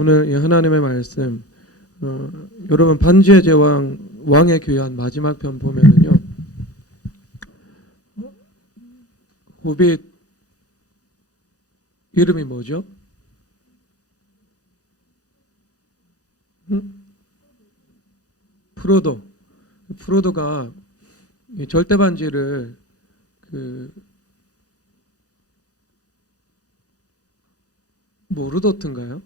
오늘 이 하나님의 말씀, 여러분 반지의 제왕 왕의 귀환 마지막 편 보면은요, 호빗 이름이 뭐죠? 프로도. 프로도가 이 절대 반지를 모르도트인가요?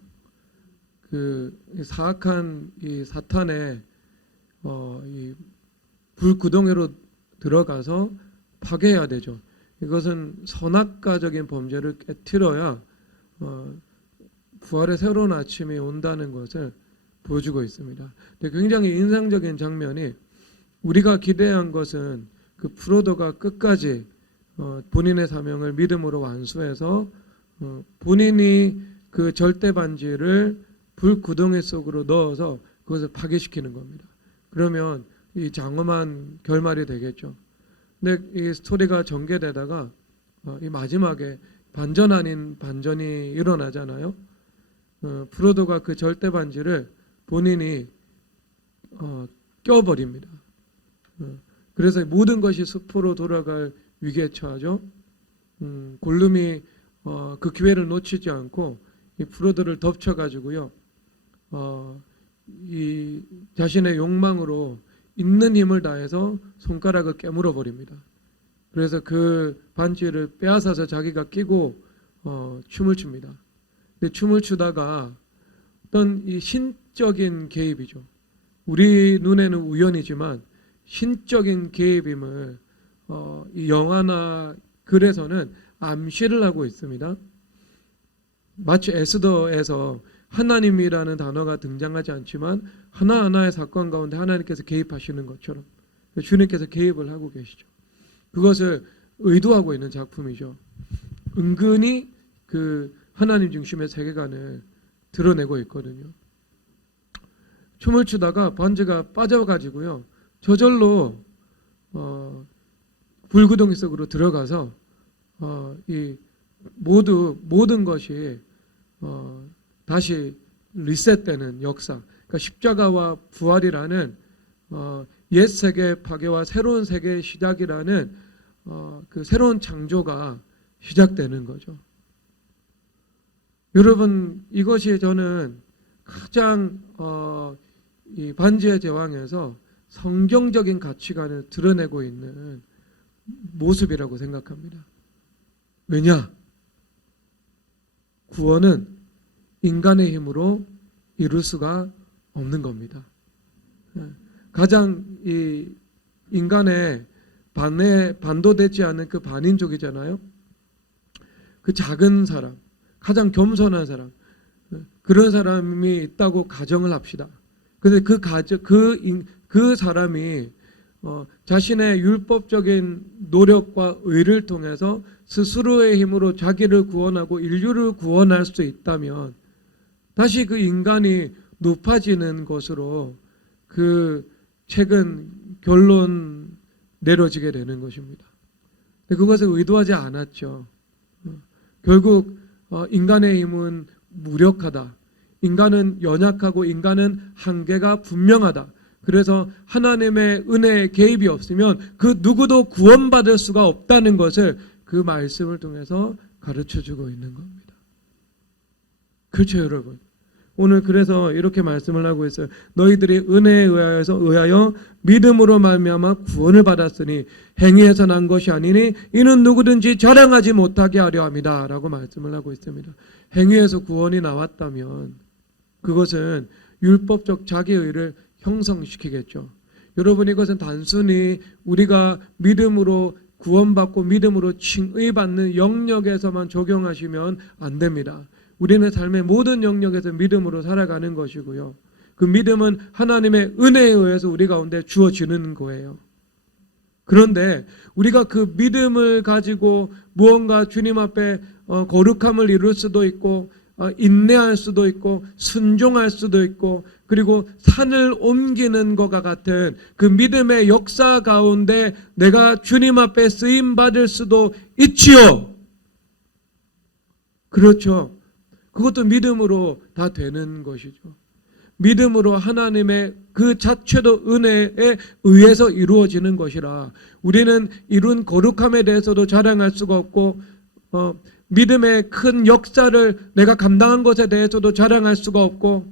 사악한 이 사탄의 이 불구덩이로 들어가서 파괴해야 되죠. 이것은 선악과적인 범죄를 깨트려야 부활의 새로운 아침이 온다는 것을 보여주고 있습니다. 근데 굉장히 인상적인 장면이, 우리가 기대한 것은 그 프로도가 끝까지 본인의 사명을 믿음으로 완수해서 본인이 그 절대 반지를 불구덩이 속으로 넣어서 그것을 파괴시키는 겁니다. 그러면 이 장엄한 결말이 되겠죠. 근데 이 스토리가 전개되다가 이 마지막에 반전 아닌 반전이 일어나잖아요. 프로도가 그 절대 반지를 본인이 껴버립니다. 그래서 모든 것이 숲으로 돌아갈 위기에 처하죠. 골룸이 그 기회를 놓치지 않고 이 프로도를 덮쳐가지고요, 이 자신의 욕망으로 있는 힘을 다해서 손가락을 깨물어 버립니다. 그래서 그 반지를 빼앗아서 자기가 끼고 춤을 춥니다. 근데 춤을 추다가 어떤 이 신적인 개입이죠. 우리 눈에는 우연이지만 신적인 개입임을 이 영화나 글에서는 암시를 하고 있습니다. 마치 에스더에서 하나님이라는 단어가 등장하지 않지만 하나하나의 사건 가운데 하나님께서 개입하시는 것처럼 주님께서 개입을 하고 계시죠. 그것을 의도하고 있는 작품이죠. 은근히 그 하나님 중심의 세계관을 드러내고 있거든요. 춤을 추다가 반지가 빠져가지고요, 저절로 불구덩이 속으로 들어가서 이 모든 것이 다시 리셋되는 역사, 그러니까 십자가와 부활이라는 옛 세계 파괴와 새로운 세계의 시작이라는 그 새로운 창조가 시작되는 거죠. 여러분, 이것이 저는 가장 이 반지의 제왕에서 성경적인 가치관을 드러내고 있는 모습이라고 생각합니다. 왜냐? 구원은 인간의 힘으로 이룰 수가 없는 겁니다. 가장 이 인간의 반도되지 않은 그 반인족이잖아요. 그 작은 사람, 가장 겸손한 사람, 그런 사람이 있다고 가정을 합시다. 그런데 그 사람이 자신의 율법적인 노력과 의를 통해서 스스로의 힘으로 자기를 구원하고 인류를 구원할 수 있다면 다시 그 인간이 높아지는 것으로 그 책은 결론 내려지게 되는 것입니다. 그것을 의도하지 않았죠. 결국 인간의 힘은 무력하다. 인간은 연약하고 인간은 한계가 분명하다. 그래서 하나님의 은혜의 개입이 없으면 그 누구도 구원받을 수가 없다는 것을 그 말씀을 통해서 가르쳐주고 있는 겁니다. 그렇죠, 여러분. 오늘 그래서 이렇게 말씀을 하고 있어요. 너희들이 은혜에 의하여 믿음으로 말미암아 구원을 받았으니 행위에서 난 것이 아니니 이는 누구든지 자랑하지 못하게 하려 함이다 라고 말씀을 하고 있습니다. 행위에서 구원이 나왔다면 그것은 율법적 자기의를 형성시키겠죠. 여러분, 이것은 단순히 우리가 믿음으로 구원받고 믿음으로 칭의받는 영역에서만 적용하시면 안 됩니다. 우리는 삶의 모든 영역에서 믿음으로 살아가는 것이고요. 그 믿음은 하나님의 은혜에 의해서 우리 가운데 주어지는 거예요. 그런데 우리가 그 믿음을 가지고 무언가 주님 앞에 거룩함을 이룰 수도 있고 인내할 수도 있고 순종할 수도 있고 그리고 산을 옮기는 것과 같은 그 믿음의 역사 가운데 내가 주님 앞에 쓰임받을 수도 있지요. 그렇죠. 그것도 믿음으로 다 되는 것이죠. 믿음으로 하나님의 그 자체도 은혜에 의해서 이루어지는 것이라 우리는 이룬 거룩함에 대해서도 자랑할 수가 없고 믿음의 큰 역사를 내가 감당한 것에 대해서도 자랑할 수가 없고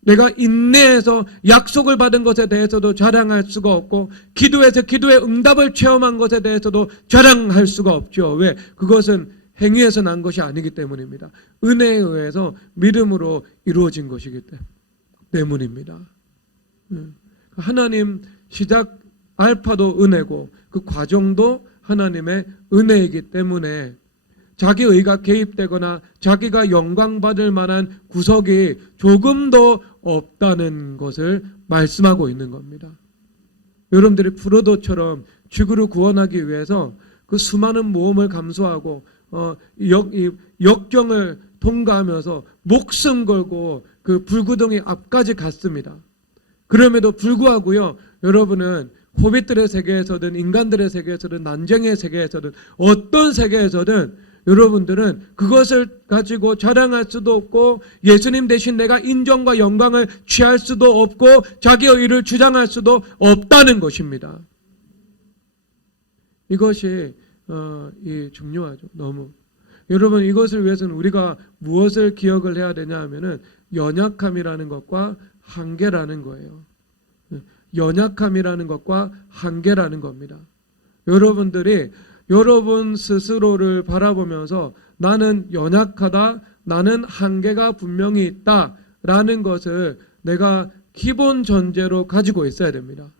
내가 인내해서 약속을 받은 것에 대해서도 자랑할 수가 없고 기도해서 기도의 응답을 체험한 것에 대해서도 자랑할 수가 없죠. 왜? 그것은 행위에서 난 것이 아니기 때문입니다. 은혜에 의해서 믿음으로 이루어진 것이기 때문입니다. 하나님 시작 알파도 은혜고 그 과정도 하나님의 은혜이기 때문에 자기 의가 개입되거나 자기가 영광받을 만한 구석이 조금도 없다는 것을 말씀하고 있는 겁니다. 여러분들이 프로도처럼 지구를 구원하기 위해서 그 수많은 모험을 감수하고 역경을 통과하면서 목숨 걸고 그 불구덩이 앞까지 갔습니다. 그럼에도 불구하고요, 여러분은 호빗들의 세계에서든 인간들의 세계에서든 난쟁이의 세계에서든 어떤 세계에서든 여러분들은 그것을 가지고 자랑할 수도 없고 예수님 대신 내가 인정과 영광을 취할 수도 없고 자기의 의를 주장할 수도 없다는 것입니다. 이것이 중요하죠. 너무. 여러분 이것을 위해서는 우리가 무엇을 기억을 해야 되냐 하면은 연약함이라는 것과 한계라는 거예요. 연약함이라는 것과 한계라는 겁니다. 여러분들이 여러분 스스로를 바라보면서 나는 연약하다, 나는 한계가 분명히 있다라는 것을 내가 기본 전제로 가지고 있어야 됩니다.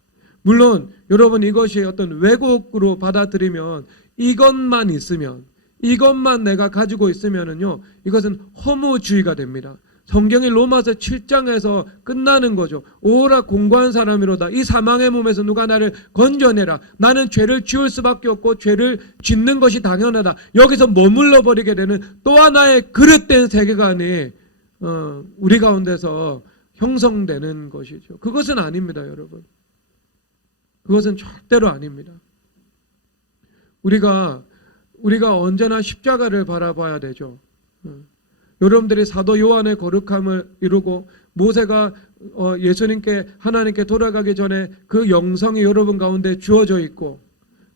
물론 여러분 이것이 어떤 왜곡으로 받아들이면 이것만 있으면 이것만 내가 가지고 있으면은요 이것은 허무주의가 됩니다. 성경이 로마서 7장에서 끝나는 거죠. 오라 공고한 사람이로다. 이 사망의 몸에서 누가 나를 건져내라. 나는 죄를 지을 수밖에 없고 죄를 짓는 것이 당연하다. 여기서 머물러 버리게 되는 또 하나의 그릇된 세계관이 우리 가운데서 형성되는 것이죠. 그것은 아닙니다, 여러분. 그것은 절대로 아닙니다. 우리가 언제나 십자가를 바라봐야 되죠. 여러분들이 사도 요한의 거룩함을 이루고 모세가 예수님께 하나님께 돌아가기 전에 그 영성이 여러분 가운데 주어져 있고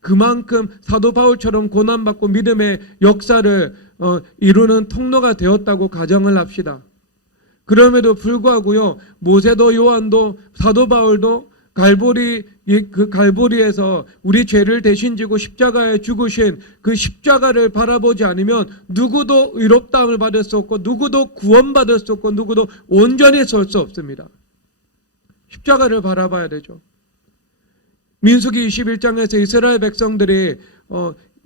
그만큼 사도 바울처럼 고난받고 믿음의 역사를 이루는 통로가 되었다고 가정을 합시다. 그럼에도 불구하고요 모세도 요한도 사도 바울도 그 갈보리에서 우리 죄를 대신 지고 십자가에 죽으신 그 십자가를 바라보지 않으면 누구도 의롭다함을 받을 수 없고 누구도 구원받을 수 없고 누구도 온전히 설 수 없습니다. 십자가를 바라봐야 되죠. 민수기 21장에서 이스라엘 백성들이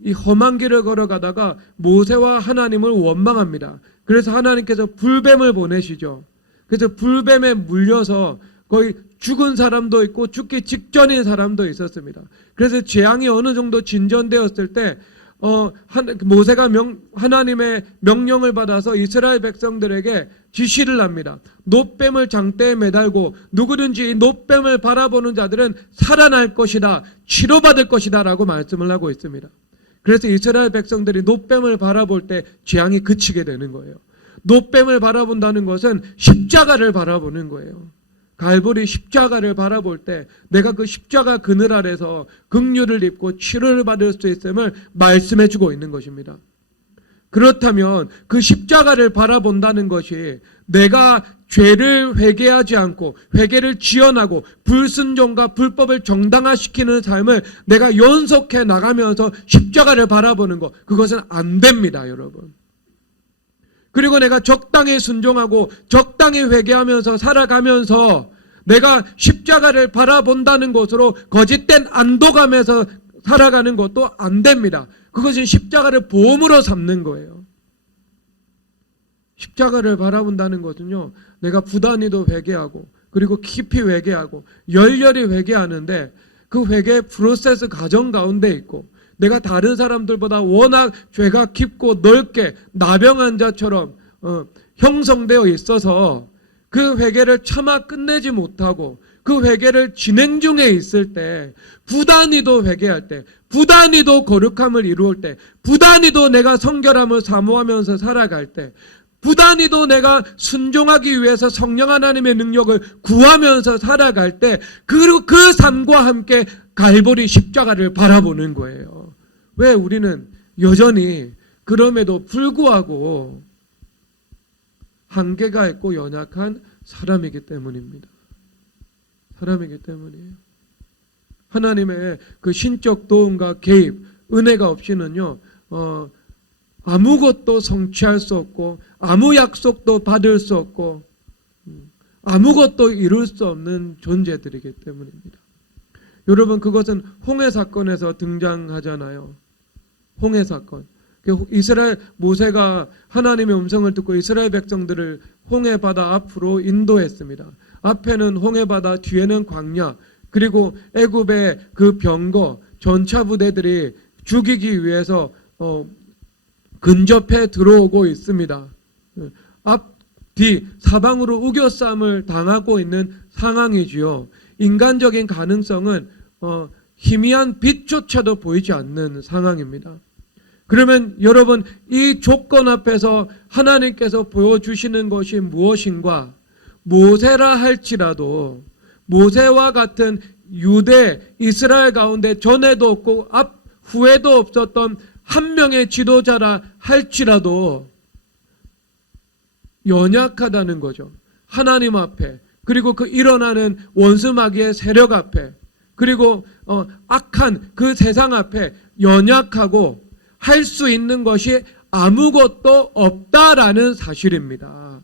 이 험한 길을 걸어가다가 모세와 하나님을 원망합니다. 그래서 하나님께서 불뱀을 보내시죠. 그래서 불뱀에 물려서 거의 죽은 사람도 있고 죽기 직전인 사람도 있었습니다. 그래서 재앙이 어느 정도 진전되었을 때 모세가 하나님의 명령을 받아서 이스라엘 백성들에게 지시를 합니다. 놋뱀을 장대에 매달고 누구든지 이 놋뱀을 바라보는 자들은 살아날 것이다, 치료받을 것이다 라고 말씀을 하고 있습니다. 그래서 이스라엘 백성들이 놋뱀을 바라볼 때 재앙이 그치게 되는 거예요. 놋뱀을 바라본다는 것은 십자가를 바라보는 거예요. 갈보리 십자가를 바라볼 때 내가 그 십자가 그늘 아래서 긍휼을 입고 치료를 받을 수 있음을 말씀해 주고 있는 것입니다. 그렇다면 그 십자가를 바라본다는 것이 내가 죄를 회개하지 않고 회개를 지연하고 불순종과 불법을 정당화시키는 삶을 내가 연속해 나가면서 십자가를 바라보는 것, 그것은 안 됩니다, 여러분. 그리고 내가 적당히 순종하고 적당히 회개하면서 살아가면서 내가 십자가를 바라본다는 것으로 거짓된 안도감에서 살아가는 것도 안 됩니다. 그것은 십자가를 보험으로 삼는 거예요. 십자가를 바라본다는 것은요, 내가 부단히도 회개하고 그리고 깊이 회개하고 열렬히 회개하는데 그 회개 프로세스 과정 가운데 있고 내가 다른 사람들보다 워낙 죄가 깊고 넓게 나병한 자처럼 형성되어 있어서 그 회개를 차마 끝내지 못하고 그 회개를 진행 중에 있을 때 부단히도 회개할 때 부단히도 거룩함을 이루을 때 부단히도 내가 성결함을 사모하면서 살아갈 때 부단히도 내가 순종하기 위해서 성령 하나님의 능력을 구하면서 살아갈 때 그 삶과 함께 갈보리 십자가를 바라보는 거예요. 왜 우리는 여전히 그럼에도 불구하고 한계가 있고 연약한 사람이기 때문입니다. 사람이기 때문이에요. 하나님의 그 신적 도움과 개입, 은혜가 없이는요, 아무것도 성취할 수 없고, 아무 약속도 받을 수 없고, 아무것도 이룰 수 없는 존재들이기 때문입니다. 여러분, 그것은 홍해 사건에서 등장하잖아요. 홍해 사건. 이스라엘 모세가 하나님의 음성을 듣고 이스라엘 백성들을 홍해 바다 앞으로 인도했습니다. 앞에는 홍해 바다, 뒤에는 광야, 그리고 애굽의 그 병거, 전차 부대들이 죽이기 위해서 근접해 들어오고 있습니다. 앞, 뒤, 사방으로 우겨쌈을 당하고 있는 상황이지요. 인간적인 가능성은 희미한 빛조차도 보이지 않는 상황입니다. 그러면 여러분, 이 조건 앞에서 하나님께서 보여주시는 것이 무엇인가? 모세라 할지라도 모세와 같은 유대, 이스라엘 가운데 전에도 없고 후에도 없었던 한 명의 지도자라 할지라도 연약하다는 거죠. 하나님 앞에, 그리고 그 일어나는 원수 마귀의 세력 앞에, 그리고 악한 그 세상 앞에 연약하고 할 수 있는 것이 아무것도 없다라는 사실입니다.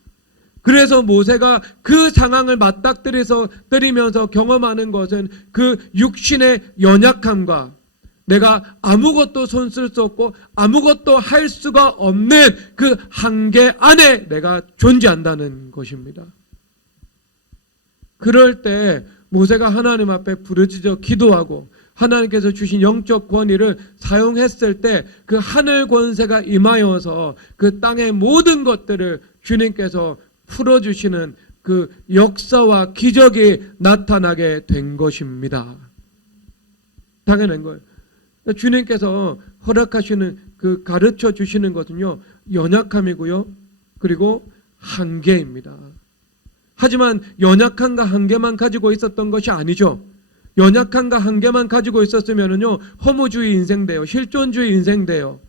그래서 모세가 그 상황을 맞닥뜨리면서 경험하는 것은 그 육신의 연약함과 내가 아무것도 손쓸 수 없고 아무것도 할 수가 없는 그 한계 안에 내가 존재한다는 것입니다. 그럴 때 모세가 하나님 앞에 부르짖어 기도하고 하나님께서 주신 영적 권위를 사용했을 때 그 하늘 권세가 임하여서 그 땅의 모든 것들을 주님께서 풀어주시는 그 역사와 기적이 나타나게 된 것입니다. 당연한 거예요. 주님께서 허락하시는 그 가르쳐 주시는 것은요, 연약함이고요, 그리고 한계입니다. 하지만 연약함과 한계만 가지고 있었던 것이 아니죠. 연약함과 한계만 가지고 있었으면은요, 허무주의 인생 돼요. 실존주의 인생 돼요.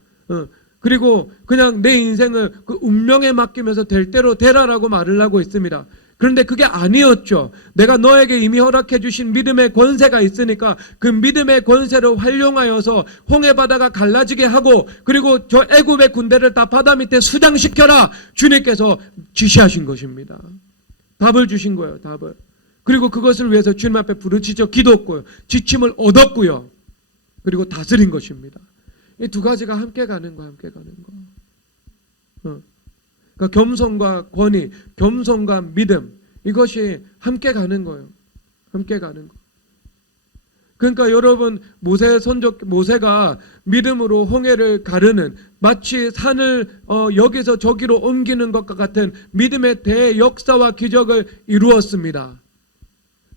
그리고 그냥 내 인생을 그 운명에 맡기면서 될 대로 되라라고 말을 하고 있습니다. 그런데 그게 아니었죠. 내가 너에게 이미 허락해 주신 믿음의 권세가 있으니까 그 믿음의 권세를 활용하여서 홍해바다가 갈라지게 하고, 그리고 저 애굽의 군대를 다 바다 밑에 수장시켜라, 주님께서 지시하신 것입니다. 답을 주신 거예요. 답을. 그리고 그것을 위해서 주님 앞에 부르짖어 기도했고요, 지침을 얻었고요, 그리고 다스린 것입니다. 이 두 가지가 함께 가는 거, 함께 가는 거. 그러니까 겸손과 권위, 겸손과 믿음, 이것이 함께 가는 거예요. 함께 가는 거. 그러니까 여러분, 모세가 믿음으로 홍해를 가르는, 마치 산을 여기서 저기로 옮기는 것과 같은 믿음의 대역사와 기적을 이루었습니다.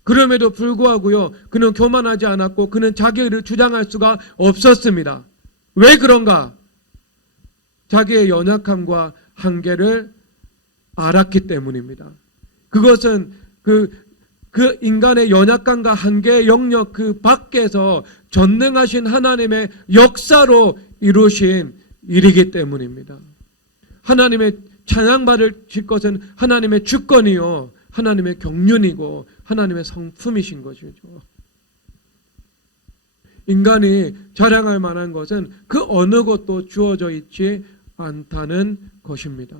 그럼에도 불구하고요, 그는 교만하지 않았고 그는 자기를 주장할 수가 없었습니다. 왜 그런가? 자기의 연약함과 한계를 알았기 때문입니다. 그것은 그 인간의 연약함과 한계의 영역 그 밖에서 전능하신 하나님의 역사로 이루신 일이기 때문입니다. 하나님의 찬양받을 것은 하나님의 주권이요, 하나님의 경륜이고 하나님의 성품이신 것이죠. 인간이 자랑할 만한 것은 그 어느 것도 주어져 있지 않다는 것입니다.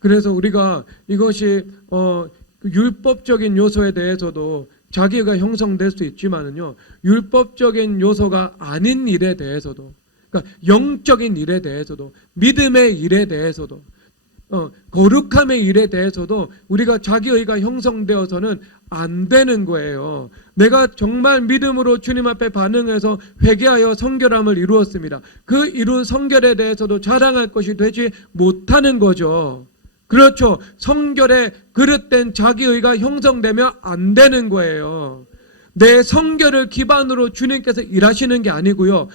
그래서 우리가 이것이 율법적인 요소에 대해서도 자기가 형성될 수 있지만은요, 율법적인 요소가 아닌 일에 대해서도, 그러니까 영적인 일에 대해서도, 믿음의 일에 대해서도, 거룩함의 일에 대해서도 우리가 자기의가 형성되어서는 안 되는 거예요. 내가 정말 믿음으로 주님 앞에 반응해서 회개하여 성결함을 이루었습니다. 그 이룬 성결에 대해서도 자랑할 것이 되지 못하는 거죠. 그렇죠. 성결에 그릇된 자기의가 형성되면 안 되는 거예요. 내 성결을 기반으로 주님께서 일하시는 게 아니고요.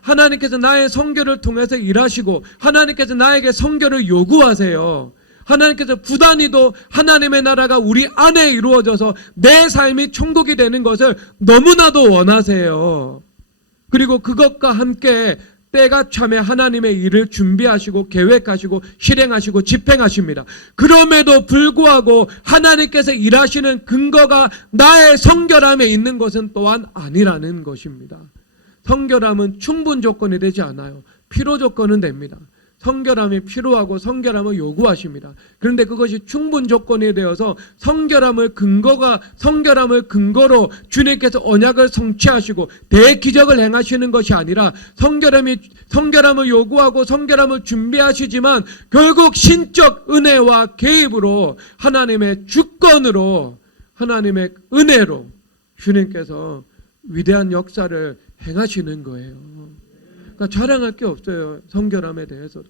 하나님께서 나의 성결을 통해서 일하시고 하나님께서 나에게 성결을 요구하세요. 하나님께서 부단히도 하나님의 나라가 우리 안에 이루어져서 내 삶이 천국이 되는 것을 너무나도 원하세요. 그리고 그것과 함께 때가 참에 하나님의 일을 준비하시고 계획하시고 실행하시고 집행하십니다. 그럼에도 불구하고 하나님께서 일하시는 근거가 나의 성결함에 있는 것은 또한 아니라는 것입니다. 성결함은 충분 조건이 되지 않아요. 필요 조건은 됩니다. 성결함이 필요하고 성결함을 요구하십니다. 그런데 그것이 충분 조건이 되어서 성결함을 근거로 주님께서 언약을 성취하시고 대기적을 행하시는 것이 아니라 성결함을 요구하고 성결함을 준비하시지만 결국 신적 은혜와 개입으로 하나님의 주권으로 하나님의 은혜로 주님께서 위대한 역사를 행하시는 거예요. 그러니까 자랑할 게 없어요. 성결함에 대해서도.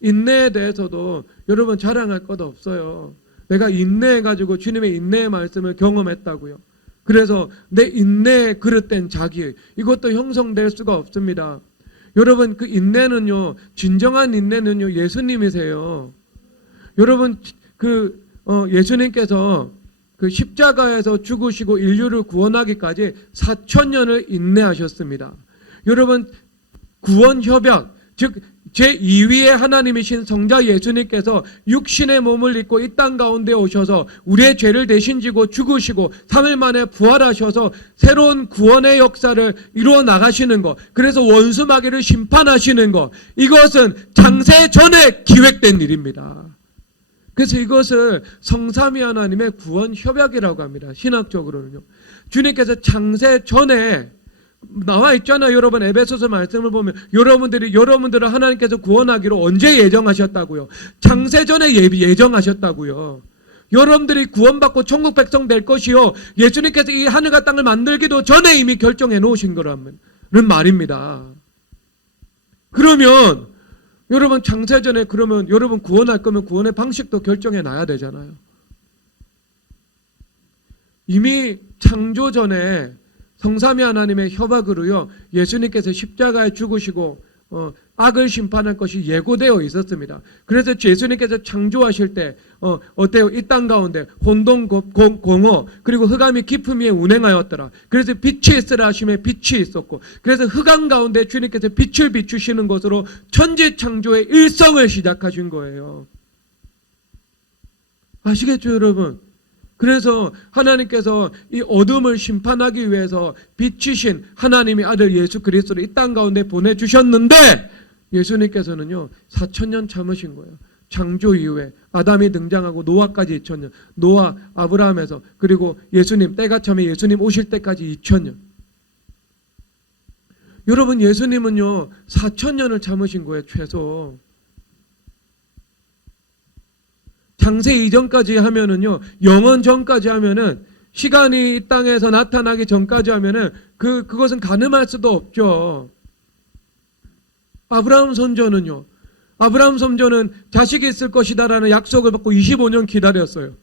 인내에 대해서도 여러분 자랑할 것 없어요. 내가 인내해가지고 주님의 인내의 말씀을 경험했다고요. 그래서 내 인내에 그릇된 자기, 이것도 형성될 수가 없습니다. 여러분, 그 인내는요, 진정한 인내는요, 예수님이세요. 여러분, 예수님께서 그 십자가에서 죽으시고 인류를 구원하기까지 4,000년을 인내하셨습니다. 여러분, 구원 협약, 즉 제2위의 하나님이신 성자 예수님께서 육신의 몸을 입고 이 땅 가운데 오셔서 우리의 죄를 대신 지고 죽으시고 3일 만에 부활하셔서 새로운 구원의 역사를 이루어 나가시는 것, 그래서 원수 마귀를 심판하시는 것, 이것은 장세 전에 기획된 일입니다. 그래서 이것을 성삼위 하나님의 구원 협약이라고 합니다. 신학적으로는요. 주님께서 장세 전에 나와 있잖아요. 여러분, 에베소서 말씀을 보면 여러분들을 하나님께서 구원하기로 언제 예정하셨다고요? 장세전에 예정하셨다고요. 여러분들이 구원받고 천국 백성 될 것이요, 예수님께서 이 하늘과 땅을 만들기도 전에 이미 결정해 놓으신 거라는 말입니다. 그러면 여러분, 장세전에 그러면 여러분 구원할 거면 구원의 방식도 결정해 놔야 되잖아요. 이미 창조 전에 성삼위 하나님의 협약으로요, 예수님께서 십자가에 죽으시고 악을 심판할 것이 예고되어 있었습니다. 그래서 예수님께서 창조하실 때 어때요? 이 땅 가운데 혼돈, 공허, 그리고 흑암이 깊음 위에 운행하였더라. 그래서 빛이 있으라 하심에 빛이 있었고, 그래서 흑암 가운데 주님께서 빛을 비추시는 것으로 천지 창조의 일성을 시작하신 거예요. 아시겠죠, 여러분? 그래서 하나님께서 이 어둠을 심판하기 위해서 빛이신 하나님의 아들 예수 그리스도를 이 땅 가운데 보내주셨는데, 예수님께서는요 4,000년 참으신 거예요. 창조 이후에 아담이 등장하고 노아까지 2,000년, 노아, 아브라함에서, 그리고 예수님, 때가 참에 예수님 오실 때까지 2,000년. 여러분, 예수님은요 4,000년을 참으신 거예요, 최소. 장세 이전까지 하면은요, 영원 전까지 하면은, 시간이 이 땅에서 나타나기 전까지 하면은 그것은 가늠할 수도 없죠. 아브라함 선조는 자식이 있을 것이다라는 약속을 받고 25년 기다렸어요.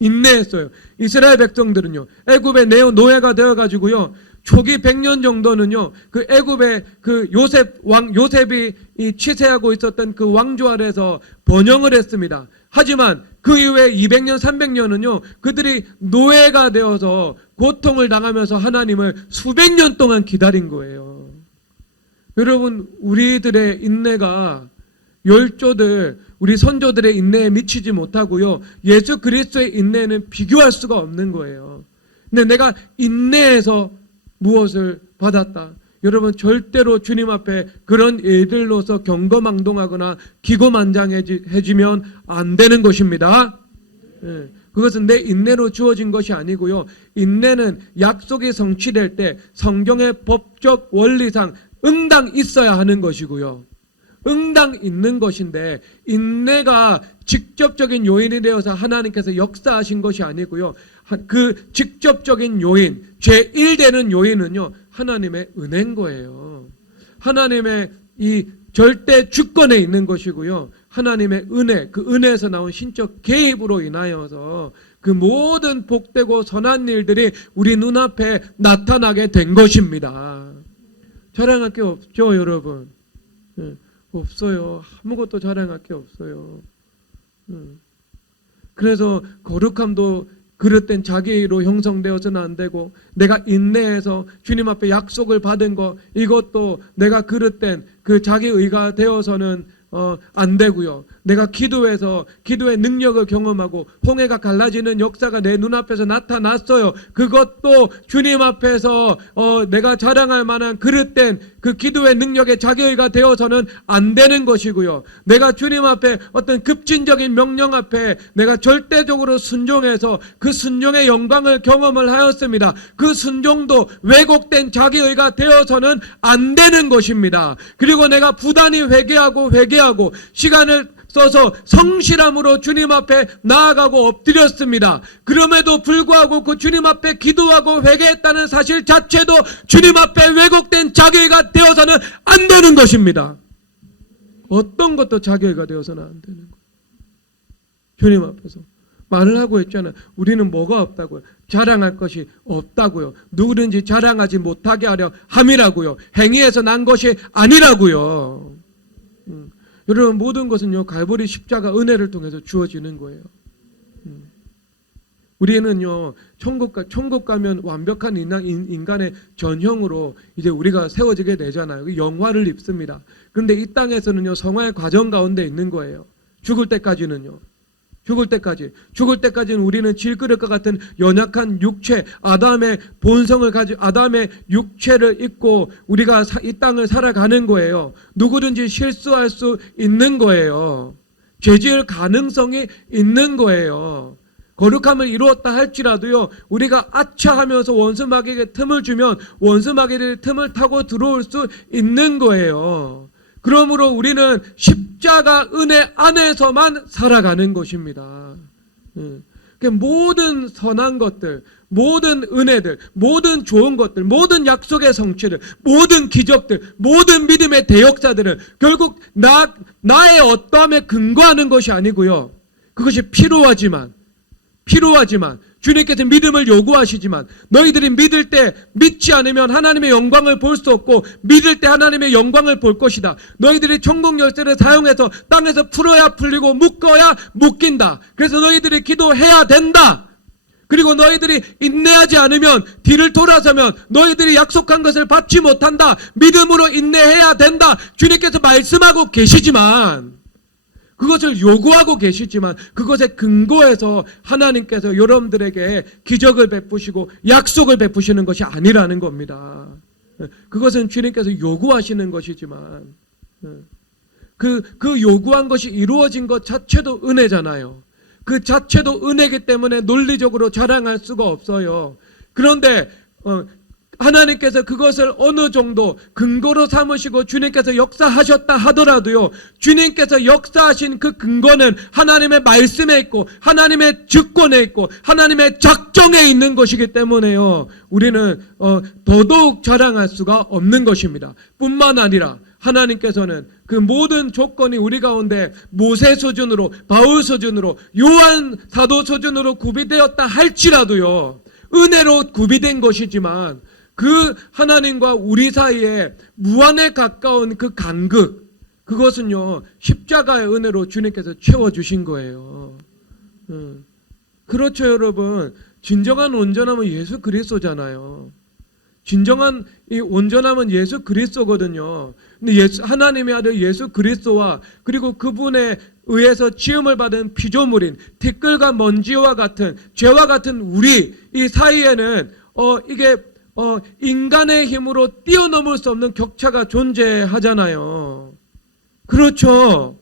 인내했어요. 이스라엘 백성들은요, 애굽의 노예가 되어가지고요, 초기 100년 정도는요, 그 애굽의 그 요셉이 이 치세하고 있었던 그 왕조 아래서 번영을 했습니다. 하지만 그 이후에 200년, 300년은요, 그들이 노예가 되어서 고통을 당하면서 하나님을 수백 년 동안 기다린 거예요. 여러분, 우리들의 인내가 우리 선조들의 인내에 미치지 못하고요, 예수 그리스도의 인내는 비교할 수가 없는 거예요. 근데 내가 인내해서 무엇을 받았다, 여러분, 절대로 주님 앞에 그런 일들로서 경거망동하거나 기고만장해지면 안 되는 것입니다. 그것은 내 인내로 주어진 것이 아니고요, 인내는 약속이 성취될 때 성경의 법적 원리상 응당 있어야 하는 것이고요, 응당 있는 것인데, 인내가 직접적인 요인이 되어서 하나님께서 역사하신 것이 아니고요, 그 직접적인 요인, 제1되는 요인은요, 하나님의 은혜인 거예요. 하나님의 이 절대 주권에 있는 것이고요. 하나님의 은혜, 그 은혜에서 나온 신적 개입으로 인하여서 그 모든 복되고 선한 일들이 우리 눈앞에 나타나게 된 것입니다. 자랑할 게 없죠, 여러분. 없어요. 아무것도 자랑할 게 없어요. 그래서 거룩함도 그릇된 자기로 형성되어서는 안 되고, 내가 인내해서 주님 앞에 약속을 받은 거, 이것도 내가 그릇된 그 자기의가 되어서는 안 되고요. 내가 기도해서 기도의 능력을 경험하고 홍해가 갈라지는 역사가 내 눈앞에서 나타났어요. 그것도 주님 앞에서 내가 자랑할 만한 그릇된 그 기도의 능력의 자기의가 되어서는 안 되는 것이고요. 내가 주님 앞에 어떤 급진적인 명령 앞에 내가 절대적으로 순종해서 그 순종의 영광을 경험을 하였습니다. 그 순종도 왜곡된 자기의가 되어서는 안 되는 것입니다. 그리고 내가 부단히 회개하고 시간을 써서 성실함으로 주님 앞에 나아가고 엎드렸습니다. 그럼에도 불구하고 그 주님 앞에 기도하고 회개했다는 사실 자체도 주님 앞에 왜곡된 자기의가 되어서는 안 되는 것입니다. 어떤 것도 자기의가 되어서는 안 되는 거예요. 주님 앞에서 말을 하고 있잖아요. 우리는 뭐가 없다고요? 자랑할 것이 없다고요. 누구든지 자랑하지 못하게 하려 함이라고요. 행위에서 난 것이 아니라고요. 여러분, 모든 것은요, 갈보리 십자가 은혜를 통해서 주어지는 거예요. 우리는요, 천국 가면 완벽한 인간의 전형으로 이제 우리가 세워지게 되잖아요. 영화를 입습니다. 그런데 이 땅에서는요, 성화의 과정 가운데 있는 거예요. 죽을 때까지는요. 죽을 때까지는 우리는 질그릇과 같은 연약한 육체, 아담의 본성을 가지고 아담의 육체를 입고 우리가 이 땅을 살아가는 거예요. 누구든지 실수할 수 있는 거예요. 죄지을 가능성이 있는 거예요. 거룩함을 이루었다 할지라도요, 우리가 아차하면서 원수마귀에게 틈을 주면 원수마귀의 틈을 타고 들어올 수 있는 거예요. 그러므로 우리는 십자가 은혜 안에서만 살아가는 것입니다. 모든 선한 것들, 모든 은혜들, 모든 좋은 것들, 모든 약속의 성취들, 모든 기적들, 모든 믿음의 대역사들은 결국 나의 어떠함에 근거하는 것이 아니고요. 그것이 필요하지만 주님께서 믿음을 요구하시지만 너희들이 믿을 때 믿지 않으면 하나님의 영광을 볼 수 없고 믿을 때 하나님의 영광을 볼 것이다. 너희들이 천국 열쇠를 사용해서 땅에서 풀어야 풀리고 묶어야 묶인다. 그래서 너희들이 기도해야 된다. 그리고 너희들이 인내하지 않으면 뒤를 돌아서면 너희들이 약속한 것을 받지 못한다. 믿음으로 인내해야 된다. 주님께서 말씀하고 계시지만 그것을 요구하고 계시지만 그것에 근거해서 하나님께서 여러분들에게 기적을 베푸시고 약속을 베푸시는 것이 아니라는 겁니다. 그것은 주님께서 요구하시는 것이지만 그 요구한 것이 이루어진 것 자체도 은혜잖아요. 그 자체도 은혜이기 때문에 논리적으로 자랑할 수가 없어요. 그런데 하나님께서 그것을 어느 정도 근거로 삼으시고 주님께서 역사하셨다 하더라도요, 주님께서 역사하신 그 근거는 하나님의 말씀에 있고 하나님의 주권에 있고 하나님의 작정에 있는 것이기 때문에요, 우리는 더더욱 자랑할 수가 없는 것입니다. 뿐만 아니라 하나님께서는 그 모든 조건이 우리 가운데 모세 수준으로, 바울 수준으로, 요한 사도 수준으로 구비되었다 할지라도요, 은혜로 구비된 것이지만 그 하나님과 우리 사이에 무한에 가까운 그 간극, 그것은요, 십자가의 은혜로 주님께서 채워주신 거예요. 그렇죠, 여러분. 진정한 온전함은 예수 그리스도잖아요. 진정한 이 온전함은 예수 그리스도거든요. 근데 하나님의 아들 예수 그리스도와 그리고 그분에 의해서 지음을 받은 피조물인 티끌과 먼지와 같은 죄와 같은 우리 이 사이에는 이게 인간의 힘으로 뛰어넘을 수 없는 격차가 존재하잖아요. 그렇죠.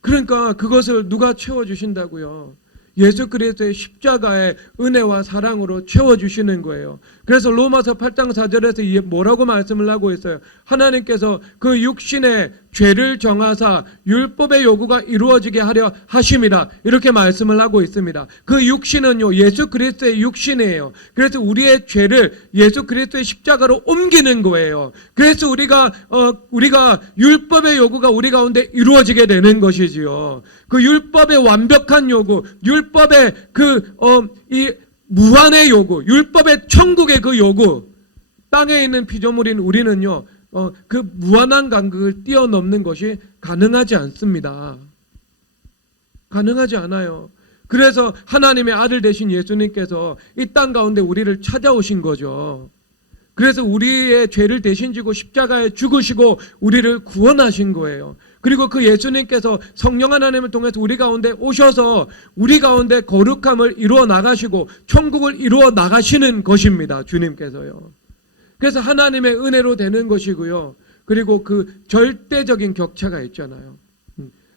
그러니까 그것을 누가 채워주신다고요? 예수 그리스도의 십자가의 은혜와 사랑으로 채워주시는 거예요. 그래서 로마서 8장 4절에서 뭐라고 말씀을 하고 있어요? 하나님께서 그 육신의 죄를 정하사 율법의 요구가 이루어지게 하려 하심이라 이렇게 말씀을 하고 있습니다. 그 육신은요 예수 그리스도의 육신이에요. 그래서 우리의 죄를 예수 그리스도의 십자가로 옮기는 거예요. 그래서 우리가 율법의 요구가 우리 가운데 이루어지게 되는 것이지요. 그 율법의 완벽한 요구, 율법의 이 무한의 요구, 율법의 천국의 그 요구, 땅에 있는 피조물인 우리는요 그 무한한 간극을 뛰어넘는 것이 가능하지 않습니다. 가능하지 않아요. 그래서 하나님의 아들 되신 예수님께서 이 땅 가운데 우리를 찾아오신 거죠. 그래서 우리의 죄를 대신 지고 십자가에 죽으시고 우리를 구원하신 거예요. 그리고 그 예수님께서 성령 하나님을 통해서 우리 가운데 오셔서 우리 가운데 거룩함을 이루어 나가시고 천국을 이루어 나가시는 것입니다. 주님께서요. 그래서 하나님의 은혜로 되는 것이고요. 그리고 그 절대적인 격차가 있잖아요.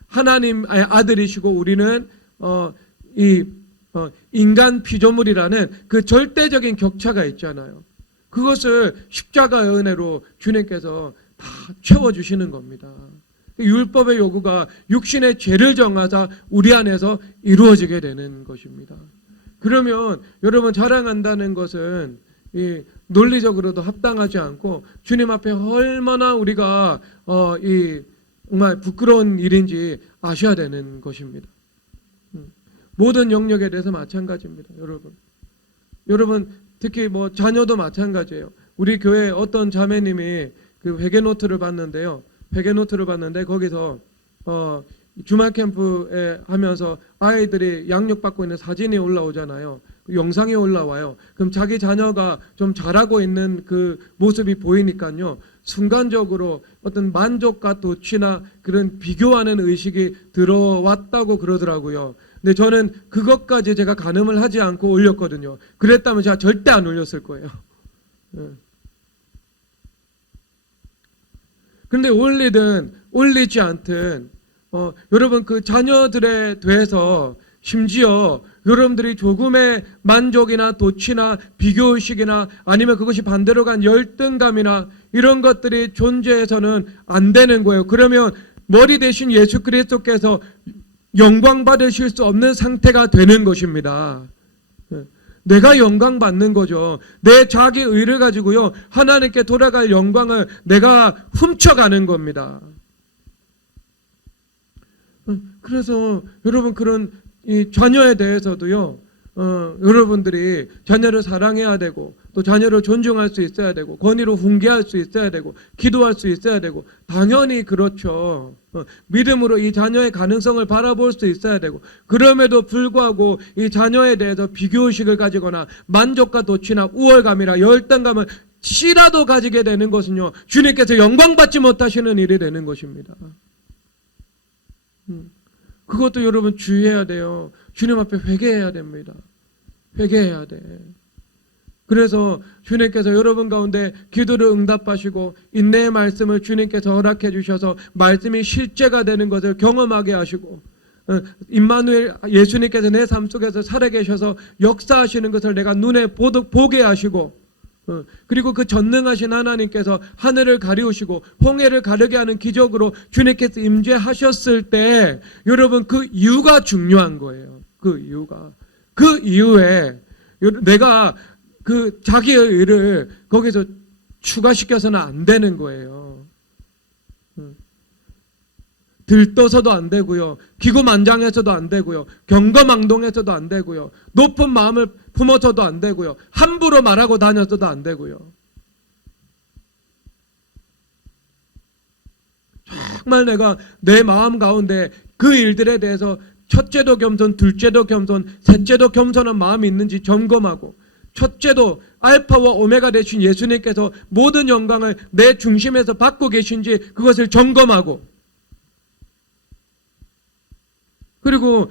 하나님의 아들이시고 우리는 인간 피조물이라는 그 절대적인 격차가 있잖아요. 그것을 십자가의 은혜로 주님께서 다 채워주시는 겁니다. 율법의 요구가 육신의 죄를 정하사 우리 안에서 이루어지게 되는 것입니다. 그러면 여러분 자랑한다는 것은 논리적으로도 합당하지 않고 주님 앞에 얼마나 우리가 정말 부끄러운 일인지 아셔야 되는 것입니다. 모든 영역에 대해서 마찬가지입니다. 여러분 특히 뭐 자녀도 마찬가지예요. 우리 교회 어떤 자매님이 그 회개 노트를 봤는데 거기서 주말 캠프에 하면서 아이들이 양육받고 있는 사진이 올라오잖아요. 영상이 올라와요. 그럼 자기 자녀가 좀 잘하고 있는 그 모습이 보이니까요. 순간적으로 어떤 만족과 도취나 그런 비교하는 의식이 들어왔다고 그러더라고요. 근데 저는 그것까지 제가 가늠을 하지 않고 올렸거든요. 그랬다면 제가 절대 안 올렸을 거예요. 그런데 올리든 올리지 않든 여러분 그 자녀들에 대해서 심지어 여러분들이 조금의 만족이나 도취나 비교의식이나 아니면 그것이 반대로 간 열등감이나 이런 것들이 존재해서는 안 되는 거예요. 그러면 머리 대신 예수 그리스도께서 영광 받으실 수 없는 상태가 되는 것입니다. 내가 영광 받는 거죠. 내 자기 의를 가지고요 하나님께 돌아갈 영광을 내가 훔쳐가는 겁니다. 그래서 여러분 그런 이 자녀에 대해서도요 여러분들이 자녀를 사랑해야 되고 또 자녀를 존중할 수 있어야 되고 권위로 훈계할 수 있어야 되고 기도할 수 있어야 되고 당연히 그렇죠. 믿음으로 이 자녀의 가능성을 바라볼 수 있어야 되고 그럼에도 불구하고 이 자녀에 대해서 비교의식을 가지거나 만족과 도취나 우월감이나 열등감을 씨라도 가지게 되는 것은요 주님께서 영광받지 못하시는 일이 되는 것입니다. 그것도 여러분 주의해야 돼요. 주님 앞에 회개해야 됩니다. 회개해야 돼. 그래서 주님께서 여러분 가운데 기도를 응답하시고 인내의 말씀을 주님께서 허락해 주셔서 말씀이 실제가 되는 것을 경험하게 하시고 임마누엘 예수님께서 내 삶 속에서 살아계셔서 역사하시는 것을 내가 눈에 보게 하시고 그리고 그 전능하신 하나님께서 하늘을 가리우시고 홍해를 가르게 하는 기적으로 주님께서 임재하셨을 때 여러분 그 이유가 중요한 거예요. 그 이유에 내가 그 자기의 의를 거기서 추가시켜서는 안 되는 거예요. 들떠서도 안 되고요. 기고만장해서도 안 되고요. 경거망동해서도 안 되고요. 높은 마음을 품어서도 안 되고요. 함부로 말하고 다녀서도 안 되고요. 정말 내가 내 마음 가운데 그 일들에 대해서 첫째도 겸손, 둘째도 겸손, 셋째도 겸손한 마음이 있는지 점검하고 첫째도 알파와 오메가 되신 예수님께서 모든 영광을 내 중심에서 받고 계신지 그것을 점검하고 그리고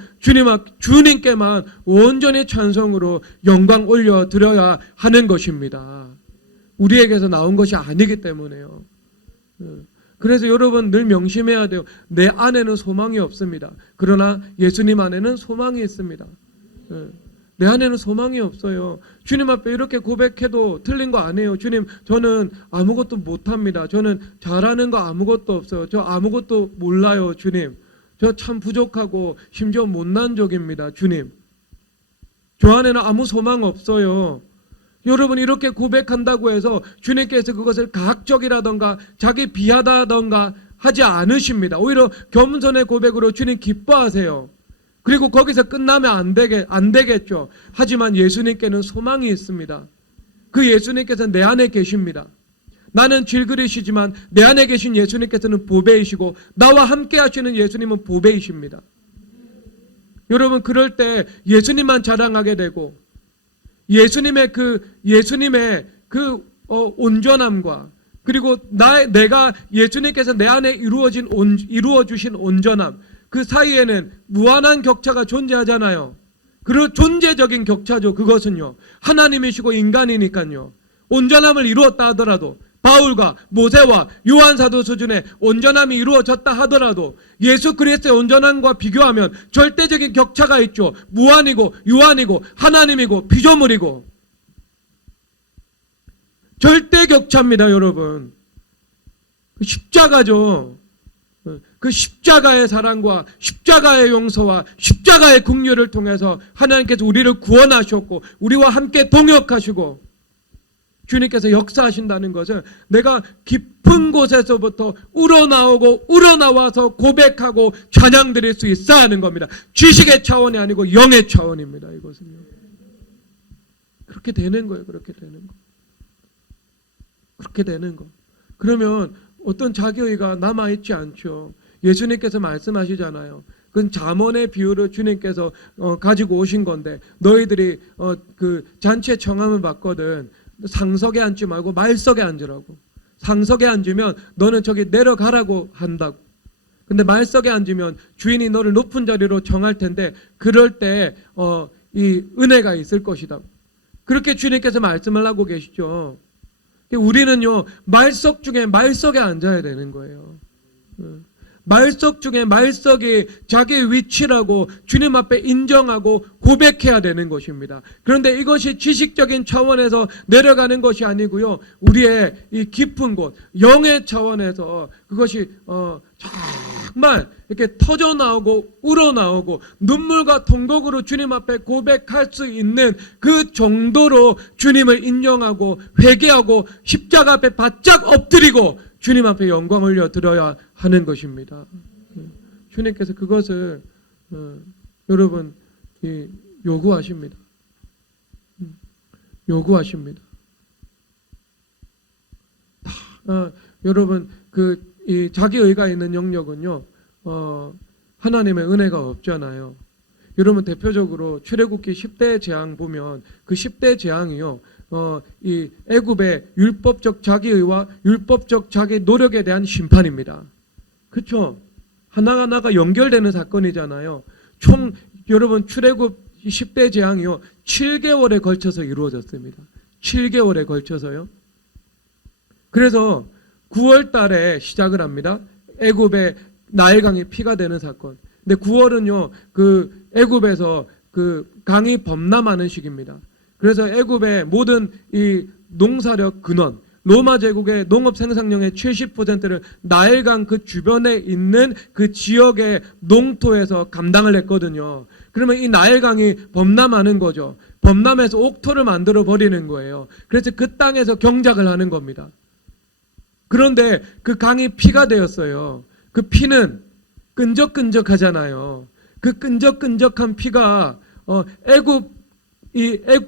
주님께만 온전히 찬송으로 영광 올려드려야 하는 것입니다. 우리에게서 나온 것이 아니기 때문에요. 그래서 여러분 늘 명심해야 돼요. 내 안에는 소망이 없습니다. 그러나 예수님 안에는 소망이 있습니다. 내 안에는 소망이 없어요. 주님 앞에 이렇게 고백해도 틀린 거 아니에요. 주님, 저는 아무것도 못합니다. 저는 잘하는 거 아무것도 없어요. 저 아무것도 몰라요. 주님, 저 참 부족하고 심지어 못난 적입니다. 주님, 저 안에는 아무 소망 없어요. 여러분, 이렇게 고백한다고 해서 주님께서 그것을 가학적이라던가 자기 비하다던가 하지 않으십니다. 오히려 겸손의 고백으로 주님 기뻐하세요. 그리고 거기서 끝나면 안 되겠죠. 하지만 예수님께는 소망이 있습니다. 그 예수님께서 내 안에 계십니다. 나는 질그릇이지만 내 안에 계신 예수님께서는 보배이시고 나와 함께 하시는 예수님은 보배이십니다. 여러분, 그럴 때 예수님만 자랑하게 되고 예수님의 그 온전함과 그리고 내가 예수님께서 내 안에 이루어 주신 온전함, 그 사이에는 무한한 격차가 존재하잖아요. 그 존재적인 격차죠. 그것은요, 하나님이시고 인간이니까요. 온전함을 이루었다 하더라도, 바울과 모세와 요한 사도 수준의 온전함이 이루어졌다 하더라도 예수 그리스도의 온전함과 비교하면 절대적인 격차가 있죠. 무한이고 유한이고 하나님이고 피조물이고 절대 격차입니다. 여러분, 그 십자가죠. 그 십자가의 사랑과 십자가의 용서와 십자가의 긍휼을 통해서 하나님께서 우리를 구원하셨고 우리와 함께 동역하시고 주님께서 역사하신다는 것은 내가 깊은 곳에서부터 우러나와서 고백하고 찬양 드릴 수 있어야 하는 겁니다. 지식의 차원이 아니고 영의 차원입니다. 이것은요. 그렇게 되는 거예요. 그렇게 되는 거. 그렇게 되는 거. 그러면 어떤 자기의가 남아있지 않죠. 예수님께서 말씀하시잖아요. 그건 잠언의 비유를 주님께서 가지고 오신 건데 너희들이 그 잔치에 청함을 받거든 상석에 앉지 말고 말석에 앉으라고. 상석에 앉으면 너는 저기 내려가라고 한다고. 근데 말석에 앉으면 주인이 너를 높은 자리로 정할 텐데 그럴 때 이 은혜가 있을 것이다. 그렇게 주님께서 말씀을 하고 계시죠. 우리는요, 말석 중에 말석에 앉아야 되는 거예요. 말석 중에 말석이 자기의 위치라고 주님 앞에 인정하고 고백해야 되는 것입니다. 그런데 이것이 지식적인 차원에서 내려가는 것이 아니고요, 우리의 이 깊은 곳, 영의 차원에서 그것이 정말 이렇게 터져 나오고 우러나오고 눈물과 통곡으로 주님 앞에 고백할 수 있는 그 정도로 주님을 인정하고 회개하고 십자가 앞에 바짝 엎드리고 주님 앞에 영광 올려드려야 하는 것입니다. 주님께서 그것을 여러분 요구하십니다. 요구하십니다. 여러분 이 자기 의가 있는 영역은요, 하나님의 은혜가 없잖아요. 여러분, 대표적으로 출애굽기 10대 재앙 보면 그 10대 재앙이요, 이 애굽의 율법적 자기의와 율법적 자기 노력에 대한 심판입니다. 그렇죠? 하나하나가 연결되는 사건이잖아요. 총 여러분 출애굽 10대 재앙이요 7개월에 걸쳐서 이루어졌습니다. 7개월에 걸쳐서요. 그래서 9월 달에 시작을 합니다. 애굽의 나일강이 피가 되는 사건. 근데 9월은요 그 애굽에서 그 강이 범람하는 시기입니다. 그래서 애굽의 모든 이 농사력 근원, 로마 제국의 농업 생산량의 70%를 나일강 그 주변에 있는 그 지역의 농토에서 감당을 했거든요. 그러면 이 나일강이 범람하는 거죠. 범람해서 옥토를 만들어 버리는 거예요. 그래서 그 땅에서 경작을 하는 겁니다. 그런데 그 강이 피가 되었어요. 그 피는 끈적끈적하잖아요. 그 끈적끈적한 피가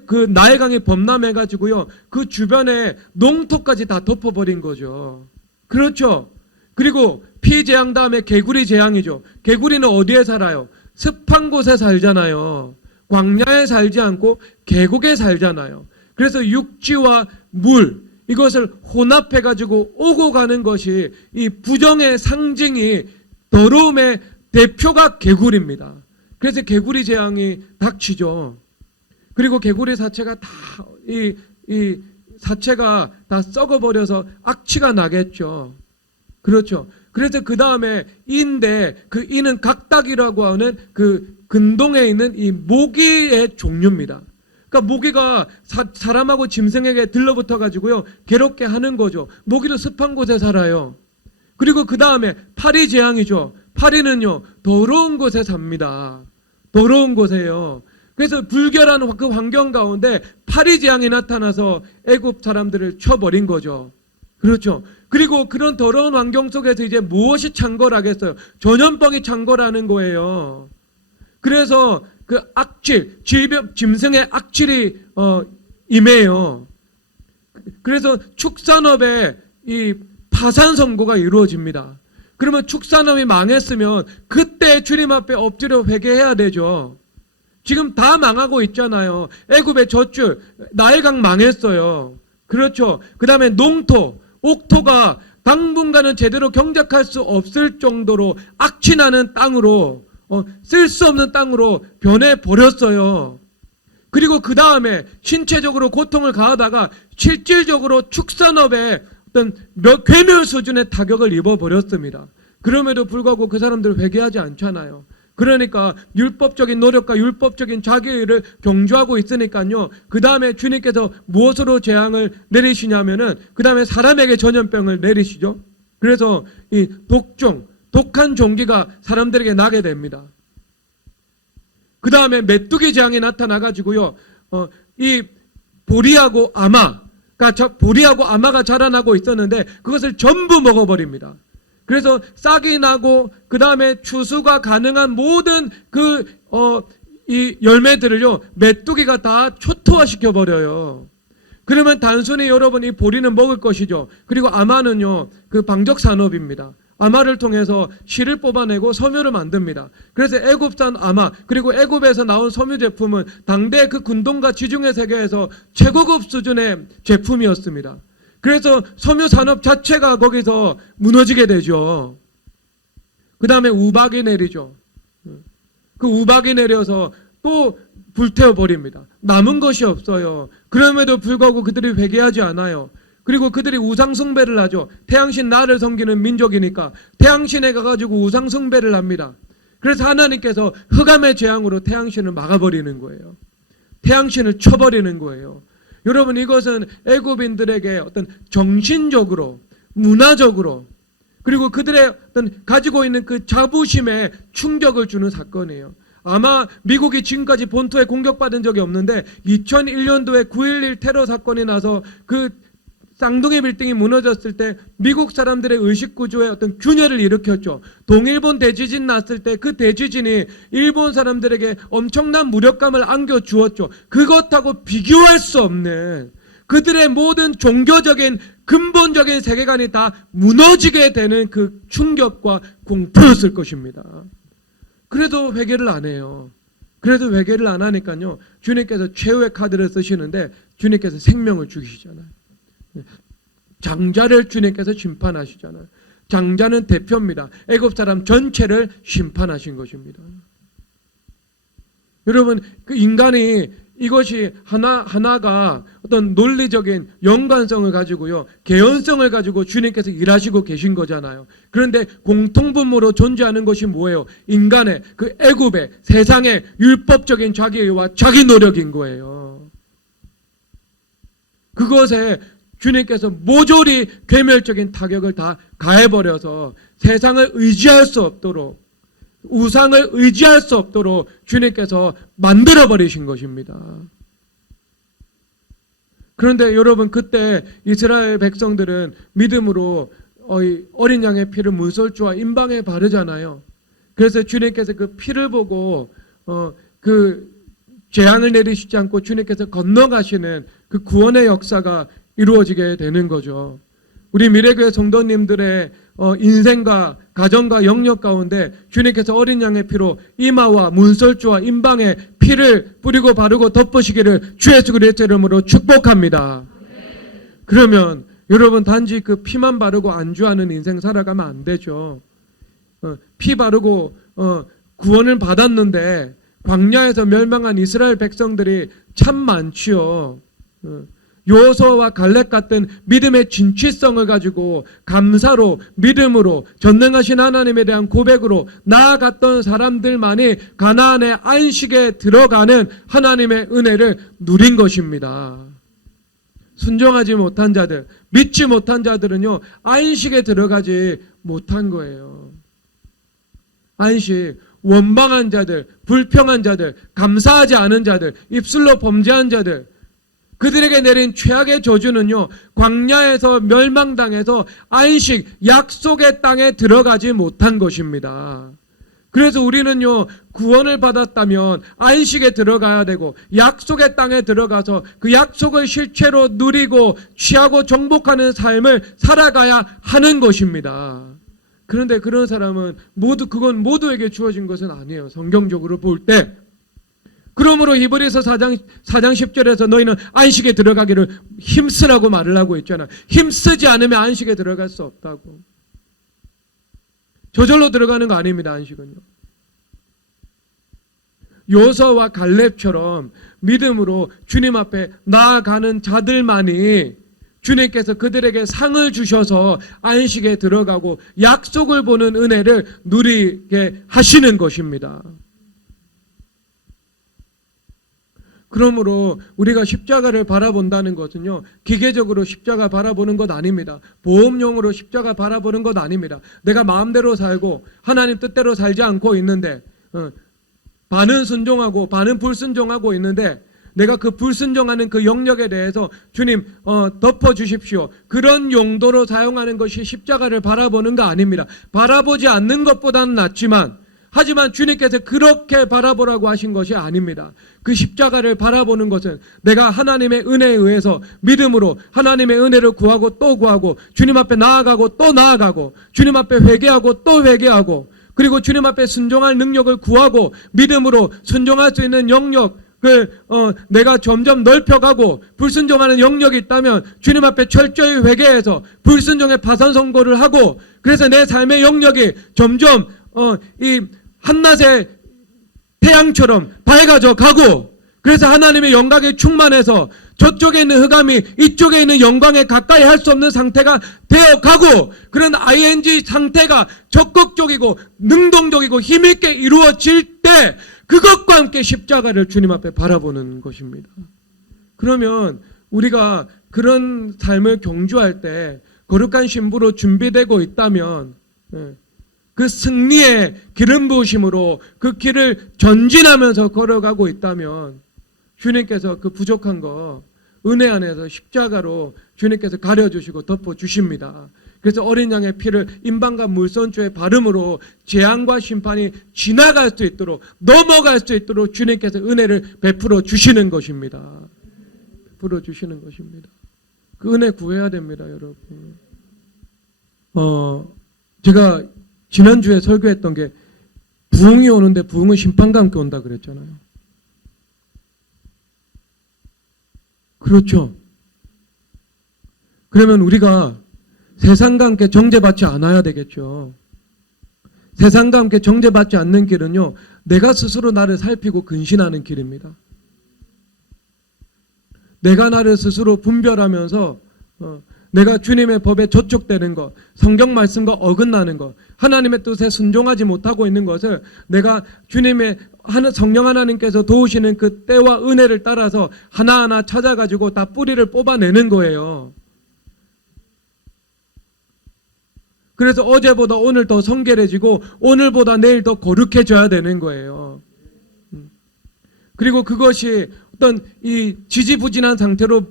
그 나일강이 범람해가지고요, 그 주변에 농토까지 다 덮어버린 거죠. 그렇죠. 그리고 피 재앙 다음에 개구리 재앙이죠. 개구리는 어디에 살아요? 습한 곳에 살잖아요. 광야에 살지 않고 계곡에 살잖아요. 그래서 육지와 물, 이것을 혼합해가지고 오고 가는 것이 이 부정의 상징이 더러움의 대표가 개구리입니다. 그래서 개구리 재앙이 닥치죠. 그리고 개구리 사체가 다 사체가 다 썩어버려서 악취가 나겠죠. 그렇죠. 그래서 그 다음에 인데 그 인은 각닭이라고 하는 그 근동에 있는 이 모기의 종류입니다. 그러니까 모기가 사람하고 짐승에게 들러붙어 가지고요 괴롭게 하는 거죠. 모기도 습한 곳에 살아요. 그리고 그 다음에 파리 재앙이죠. 파리는요 더러운 곳에 삽니다. 더러운 곳에요. 그래서 불결한 그 환경 가운데 파리 재앙이 나타나서 애굽 사람들을 쳐버린 거죠. 그렇죠. 그리고 그런 더러운 환경 속에서 이제 무엇이 창궐하겠어요? 전염병이 창궐하는 거예요. 그래서 그 악질, 질병, 짐승의 악질이 임해요. 그래서 축산업에 이 파산 선고가 이루어집니다. 그러면 축산업이 망했으면 그때 주님 앞에 엎드려 회개해야 되죠. 지금 다 망하고 있잖아요. 애굽의 젖줄, 나일강 망했어요. 그렇죠. 그 다음에 농토, 옥토가 당분간은 제대로 경작할 수 없을 정도로 악취나는 땅으로 쓸 수 없는 땅으로 변해버렸어요. 그리고 그 다음에 신체적으로 고통을 가하다가 실질적으로 축산업에 어떤 괴멸 수준의 타격을 입어버렸습니다. 그럼에도 불구하고 그 사람들 회개하지 않잖아요. 그러니까 율법적인 노력과 율법적인 자기의를 경주하고 있으니까요. 그 다음에 주님께서 무엇으로 재앙을 내리시냐면은 그 다음에 사람에게 전염병을 내리시죠. 그래서 이 독한 종기가 사람들에게 나게 됩니다. 그 다음에 메뚜기 재앙이 나타나가지고요. 이 보리하고 아마가 자라나고 있었는데 그것을 전부 먹어버립니다. 그래서 싹이 나고 그 다음에 추수가 가능한 모든 이 열매들을요 메뚜기가 다 초토화시켜 버려요. 그러면 단순히 여러분 이 보리는 먹을 것이죠. 그리고 아마는요 그 방적 산업입니다. 아마를 통해서 실을 뽑아내고 섬유를 만듭니다. 그래서 애굽산 아마 그리고 애굽에서 나온 섬유 제품은 당대 그 군동과 지중해 세계에서 최고급 수준의 제품이었습니다. 그래서 섬유 산업 자체가 거기서 무너지게 되죠. 그 다음에 우박이 내리죠. 그 우박이 내려서 또 불태워 버립니다. 남은 것이 없어요. 그럼에도 불구하고 그들이 회개하지 않아요. 그리고 그들이 우상숭배를 하죠. 태양신 나를 섬기는 민족이니까 태양신에 가가지고 우상숭배를 합니다. 그래서 하나님께서 흑암의 재앙으로 태양신을 막아버리는 거예요. 태양신을 쳐버리는 거예요. 여러분 이것은 애굽인들에게 어떤 정신적으로 문화적으로 그리고 그들의 어떤 가지고 있는 그 자부심에 충격을 주는 사건이에요. 아마 미국이 지금까지 본토에 공격받은 적이 없는데 2001년도에 9.11 테러 사건이 나서 그 쌍둥이 빌딩이 무너졌을 때 미국 사람들의 의식구조에 어떤 균열을 일으켰죠. 동일본 대지진 났을 때 그 대지진이 일본 사람들에게 엄청난 무력감을 안겨주었죠. 그것하고 비교할 수 없는 그들의 모든 종교적인 근본적인 세계관이 다 무너지게 되는 그 충격과 공포였을 것입니다. 그래도 회개를 안 해요. 그래도 회개를 안 하니까요. 주님께서 최후의 카드를 쓰시는데 주님께서 생명을 죽이시잖아요. 장자를 주님께서 심판하시잖아요. 장자는 대표입니다. 애굽 사람 전체를 심판하신 것입니다. 여러분 그 인간이 이것이 하나가 어떤 논리적인 연관성을 가지고요. 개연성을 가지고 주님께서 일하시고 계신 거잖아요. 그런데 공통분모로 존재하는 것이 뭐예요? 인간의 그 애굽의 세상의 율법적인 자기의와 자기 노력인 거예요. 그것에 주님께서 모조리 괴멸적인 타격을 다 가해버려서 세상을 의지할 수 없도록 우상을 의지할 수 없도록 주님께서 만들어버리신 것입니다. 그런데 여러분 그때 이스라엘 백성들은 믿음으로 어린 양의 피를 문설주와 임방에 바르잖아요. 그래서 주님께서 그 피를 보고 그 재앙을 내리시지 않고 주님께서 건너가시는 그 구원의 역사가 이루어지게 되는 거죠. 우리 미래교회 성도님들의 인생과 가정과 영역 가운데 주님께서 어린 양의 피로 이마와 문설주와 임방에 피를 뿌리고 바르고 덮으시기를 주 예수 그리스도의 이름으로 축복합니다. 그러면 여러분 단지 그 피만 바르고 안주하는 인생 살아가면 안 되죠. 피 바르고 구원을 받았는데 광야에서 멸망한 이스라엘 백성들이 참 많지요. 여호수아와 갈렙 같은 믿음의 진취성을 가지고 감사로 믿음으로 전능하신 하나님에 대한 고백으로 나아갔던 사람들만이 가나안의 안식에 들어가는 하나님의 은혜를 누린 것입니다. 순종하지 못한 자들, 믿지 못한 자들은요, 안식에 들어가지 못한 거예요. 안식, 원망한 자들, 불평한 자들, 감사하지 않은 자들, 입술로 범죄한 자들, 그들에게 내린 최악의 저주는요, 광야에서 멸망당해서 안식, 약속의 땅에 들어가지 못한 것입니다. 그래서 우리는요, 구원을 받았다면 안식에 들어가야 되고 약속의 땅에 들어가서 그 약속을 실체로 누리고 취하고 정복하는 삶을 살아가야 하는 것입니다. 그런데 그런 사람은 그건 모두에게 주어진 것은 아니에요. 성경적으로 볼 때. 그러므로 히브리서 4장 10절에서 너희는 안식에 들어가기를 힘쓰라고 말을 하고 있잖아. 힘쓰지 않으면 안식에 들어갈 수 없다고. 저절로 들어가는 거 아닙니다. 안식은요. 여호수아와 갈렙처럼 믿음으로 주님 앞에 나아가는 자들만이 주님께서 그들에게 상을 주셔서 안식에 들어가고 약속을 보는 은혜를 누리게 하시는 것입니다. 그러므로 우리가 십자가를 바라본다는 것은요, 기계적으로 십자가 바라보는 것 아닙니다. 보험용으로 십자가 바라보는 것 아닙니다. 내가 마음대로 살고 하나님 뜻대로 살지 않고 있는데 반은 순종하고 반은 불순종하고 있는데 내가 그 불순종하는 그 영역에 대해서 주님 덮어주십시오. 그런 용도로 사용하는 것이 십자가를 바라보는 거 아닙니다. 바라보지 않는 것보다는 낫지만 하지만 주님께서 그렇게 바라보라고 하신 것이 아닙니다. 그 십자가를 바라보는 것은 내가 하나님의 은혜에 의해서 믿음으로 하나님의 은혜를 구하고 또 구하고 주님 앞에 나아가고 또 나아가고 주님 앞에 회개하고 또 회개하고 그리고 주님 앞에 순종할 능력을 구하고 믿음으로 순종할 수 있는 영역 내가 점점 넓혀가고 불순종하는 영역이 있다면 주님 앞에 철저히 회개해서 불순종의 파산 선고를 하고 그래서 내 삶의 영역이 점점 이 한낮의 태양처럼 밝아져 가고 그래서 하나님의 영광에 충만해서 저쪽에 있는 흑암이 이쪽에 있는 영광에 가까이 할 수 없는 상태가 되어 가고 그런 ING 상태가 적극적이고 능동적이고 힘있게 이루어질 때 그것과 함께 십자가를 주님 앞에 바라보는 것입니다. 그러면 우리가 그런 삶을 경주할 때 거룩한 신부로 준비되고 있다면 그 승리의 기름 부으심으로 그 길을 전진하면서 걸어가고 있다면 주님께서 그 부족한 거 은혜 안에서 십자가로 주님께서 가려주시고 덮어주십니다. 그래서 어린 양의 피를 임방과 물선주의 바름으로 재앙과 심판이 지나갈 수 있도록 넘어갈 수 있도록 주님께서 은혜를 베풀어 주시는 것입니다. 베풀어 주시는 것입니다. 그 은혜 구해야 됩니다, 여러분. 제가 지난주에 설교했던 게 부흥이 오는데 부흥은 심판과 함께 온다 그랬잖아요. 그렇죠. 그러면 우리가 세상과 함께 정죄받지 않아야 되겠죠. 세상과 함께 정죄받지 않는 길은요, 내가 스스로 나를 살피고 근신하는 길입니다. 내가 나를 스스로 분별하면서 내가 주님의 법에 저촉되는 것, 성경 말씀과 어긋나는 것, 하나님의 뜻에 순종하지 못하고 있는 것을 내가 주님의 성령 하나님께서 도우시는 그 때와 은혜를 따라서 하나하나 찾아가지고 다 뿌리를 뽑아내는 거예요. 그래서 어제보다 오늘 더 성결해지고 오늘보다 내일 더 거룩해져야 되는 거예요. 그리고 그것이 어떤 이 지지부진한 상태로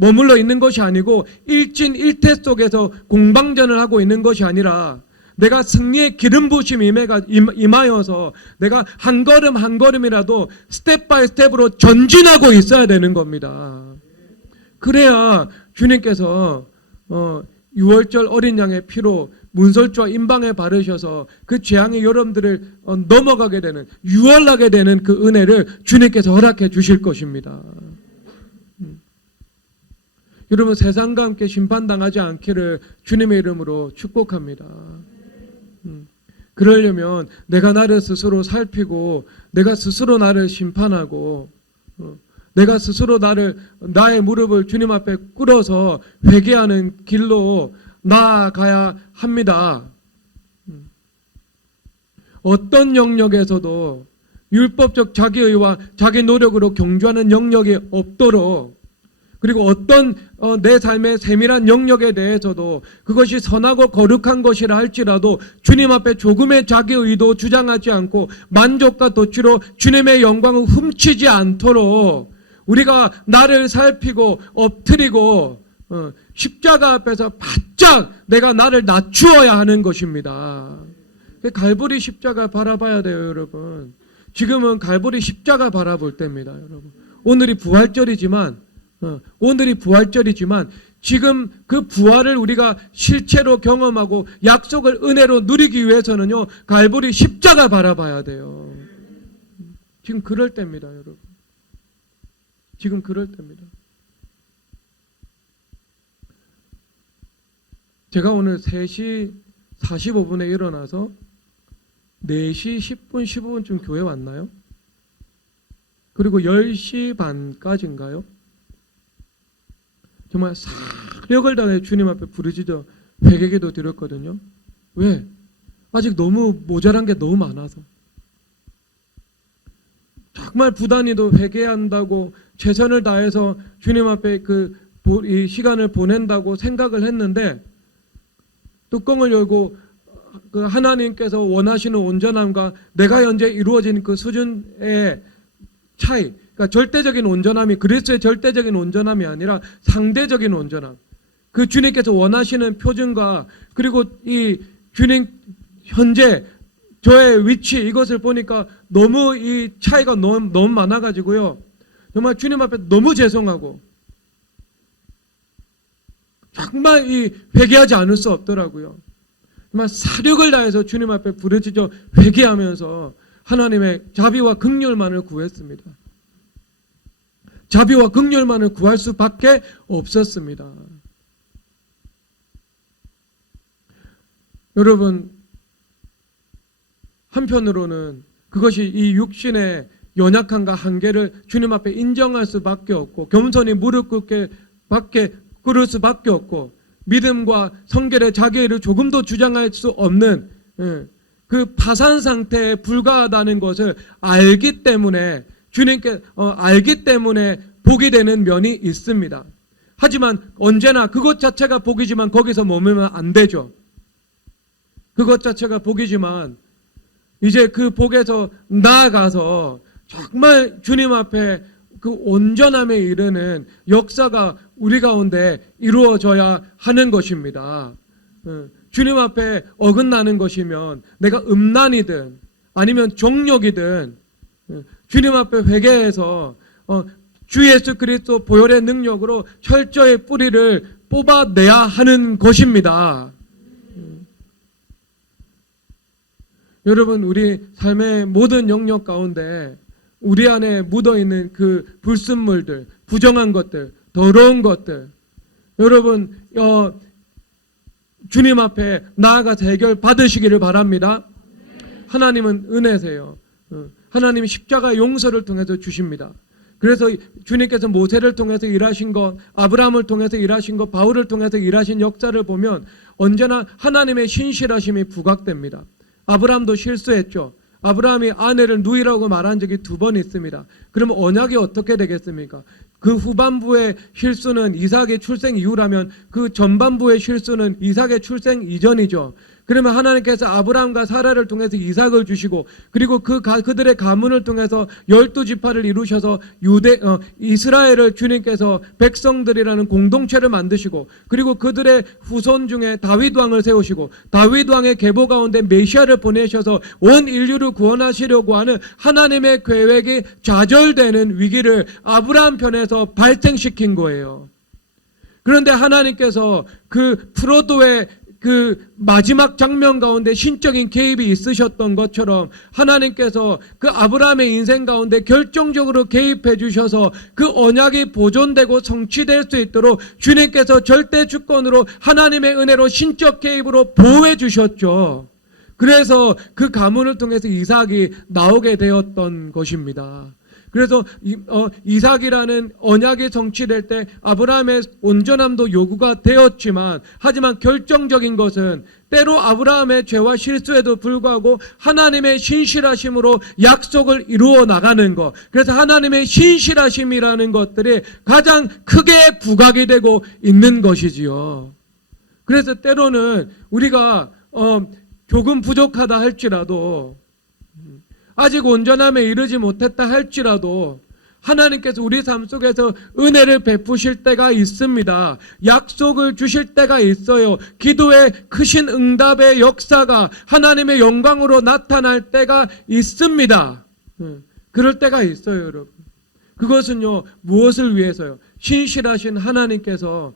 머물러 있는 것이 아니고 일진일퇴 속에서 공방전을 하고 있는 것이 아니라 내가 승리의 기름 부으심이 임하여서 내가 한 걸음 한 걸음이라도 스텝 바이 스텝으로 전진하고 있어야 되는 겁니다. 그래야 주님께서 6월절 어린 양의 피로 문설주와 임방에 바르셔서 그 재앙이 여러분들을 넘어가게 되는 유월하게 되는 그 은혜를 주님께서 허락해 주실 것입니다. 여러분 세상과 함께 심판당하지 않기를 주님의 이름으로 축복합니다. 그러려면 내가 나를 스스로 살피고 내가 스스로 나를 심판하고 내가 스스로 나의 무릎을 주님 앞에 꿇어서 회개하는 길로 나아가야 합니다. 어떤 영역에서도 율법적 자기의와 자기 노력으로 경주하는 영역이 없도록, 그리고 어떤 내 삶의 세밀한 영역에 대해서도 그것이 선하고 거룩한 것이라 할지라도 주님 앞에 조금의 자기의도 주장하지 않고 만족과 도취로 주님의 영광을 훔치지 않도록 우리가 나를 살피고 엎드리고 십자가 앞에서 바짝 내가 나를 낮추어야 하는 것입니다. 갈보리 십자가 바라봐야 돼요, 여러분. 지금은 갈보리 십자가 바라볼 때입니다, 여러분. 오늘이 부활절이지만 지금 그 부활을 우리가 실체로 경험하고 약속을 은혜로 누리기 위해서는요, 갈보리 십자가 바라봐야 돼요. 지금 그럴 때입니다, 여러분. 지금 그럴 때입니다. 제가 오늘 3시 45분에 일어나서 4시 10분, 15분쯤 교회 왔나요? 그리고 10시 반까지인가요? 정말 사력을 다해 주님 앞에 부르짖어 회개기도 드렸거든요. 왜? 아직 너무 모자란 게 너무 많아서. 정말 부단히도 회개한다고 최선을 다해서 주님 앞에 이 시간을 보낸다고 생각을 했는데, 뚜껑을 열고 그 하나님께서 원하시는 온전함과 내가 현재 이루어진 그 수준의 차이, 그러니까 절대적인 온전함이 그리스도의 절대적인 온전함이 아니라 상대적인 온전함, 그 주님께서 원하시는 표준과 그리고 이 주님 현재 저의 위치, 이것을 보니까 너무 이 차이가 너무 많아가지고요, 정말 주님 앞에 너무 죄송하고 정말 이 회개하지 않을 수 없더라고요. 정말 사력을 다해서 주님 앞에 부르짖어 회개하면서 하나님의 자비와 긍휼만을 구했습니다. 자비와 긍휼만을 구할 수밖에 없었습니다. 여러분, 한편으로는 그것이 이 육신의 연약함과 한계를 주님 앞에 인정할 수밖에 없고, 겸손히 무릎 꿇을 수밖에 없고, 믿음과 성결의 자기를 조금도 주장할 수 없는 그 파산 상태에 불과하다는 것을 알기 때문에 알기 때문에 복이 되는 면이 있습니다. 하지만 언제나 그것 자체가 복이지만 거기서 머물면 안 되죠. 그것 자체가 복이지만 이제 그 복에서 나아가서 정말 주님 앞에 그 온전함에 이르는 역사가 우리 가운데 이루어져야 하는 것입니다. 주님 앞에 어긋나는 것이면 내가 음란이든 아니면 정욕이든 주님 앞에 회개해서 주 예수 그리스도 보혈의 능력으로 철저히 뿌리를 뽑아내야 하는 것입니다. 여러분, 우리 삶의 모든 영역 가운데 우리 안에 묻어있는 그 불순물들, 부정한 것들, 더러운 것들, 여러분 주님 앞에 나아가서 해결 받으시기를 바랍니다. 하나님은 은혜세요. 하나님이 십자가 용서를 통해서 주십니다. 그래서 주님께서 모세를 통해서 일하신 것, 아브라함을 통해서 일하신 것, 바울을 통해서 일하신 역사를 보면 언제나 하나님의 신실하심이 부각됩니다. 아브라함도 실수했죠. 아브라함이 아내를 누이라고 말한 적이 2번 있습니다. 그러면 언약이 어떻게 되겠습니까? 그 후반부의 실수는 이삭의 출생 이후라면 그 전반부의 실수는 이삭의 출생 이전이죠. 그러면 하나님께서 아브라함과 사라를 통해서 이삭을 주시고, 그리고 그들의 가문을 통해서 12지파를 이루셔서 이스라엘을 주님께서 백성들이라는 공동체를 만드시고, 그리고 그들의 후손 중에 다윗 왕을 세우시고, 다윗 왕의 계보 가운데 메시아를 보내셔서 온 인류를 구원하시려고 하는 하나님의 계획이 좌절되는 위기를 아브라함 편에서 발생시킨 거예요. 그런데 하나님께서 그 프로도의 그 마지막 장면 가운데 신적인 개입이 있으셨던 것처럼 하나님께서 그 아브라함의 인생 가운데 결정적으로 개입해 주셔서 그 언약이 보존되고 성취될 수 있도록 주님께서 절대 주권으로 하나님의 은혜로 신적 개입으로 보호해 주셨죠. 그래서 그 가문을 통해서 이삭이 나오게 되었던 것입니다. 그래서 이삭이라는 언약이 성취될 때 아브라함의 온전함도 요구가 되었지만, 하지만 결정적인 것은 때로 아브라함의 죄와 실수에도 불구하고 하나님의 신실하심으로 약속을 이루어 나가는 것, 그래서 하나님의 신실하심이라는 것들이 가장 크게 부각이 되고 있는 것이지요. 그래서 때로는 우리가 조금 부족하다 할지라도, 아직 온전함에 이르지 못했다 할지라도 하나님께서 우리 삶 속에서 은혜를 베푸실 때가 있습니다. 약속을 주실 때가 있어요. 기도의 크신 응답의 역사가 하나님의 영광으로 나타날 때가 있습니다. 그럴 때가 있어요, 여러분. 그것은요, 무엇을 위해서요? 신실하신 하나님께서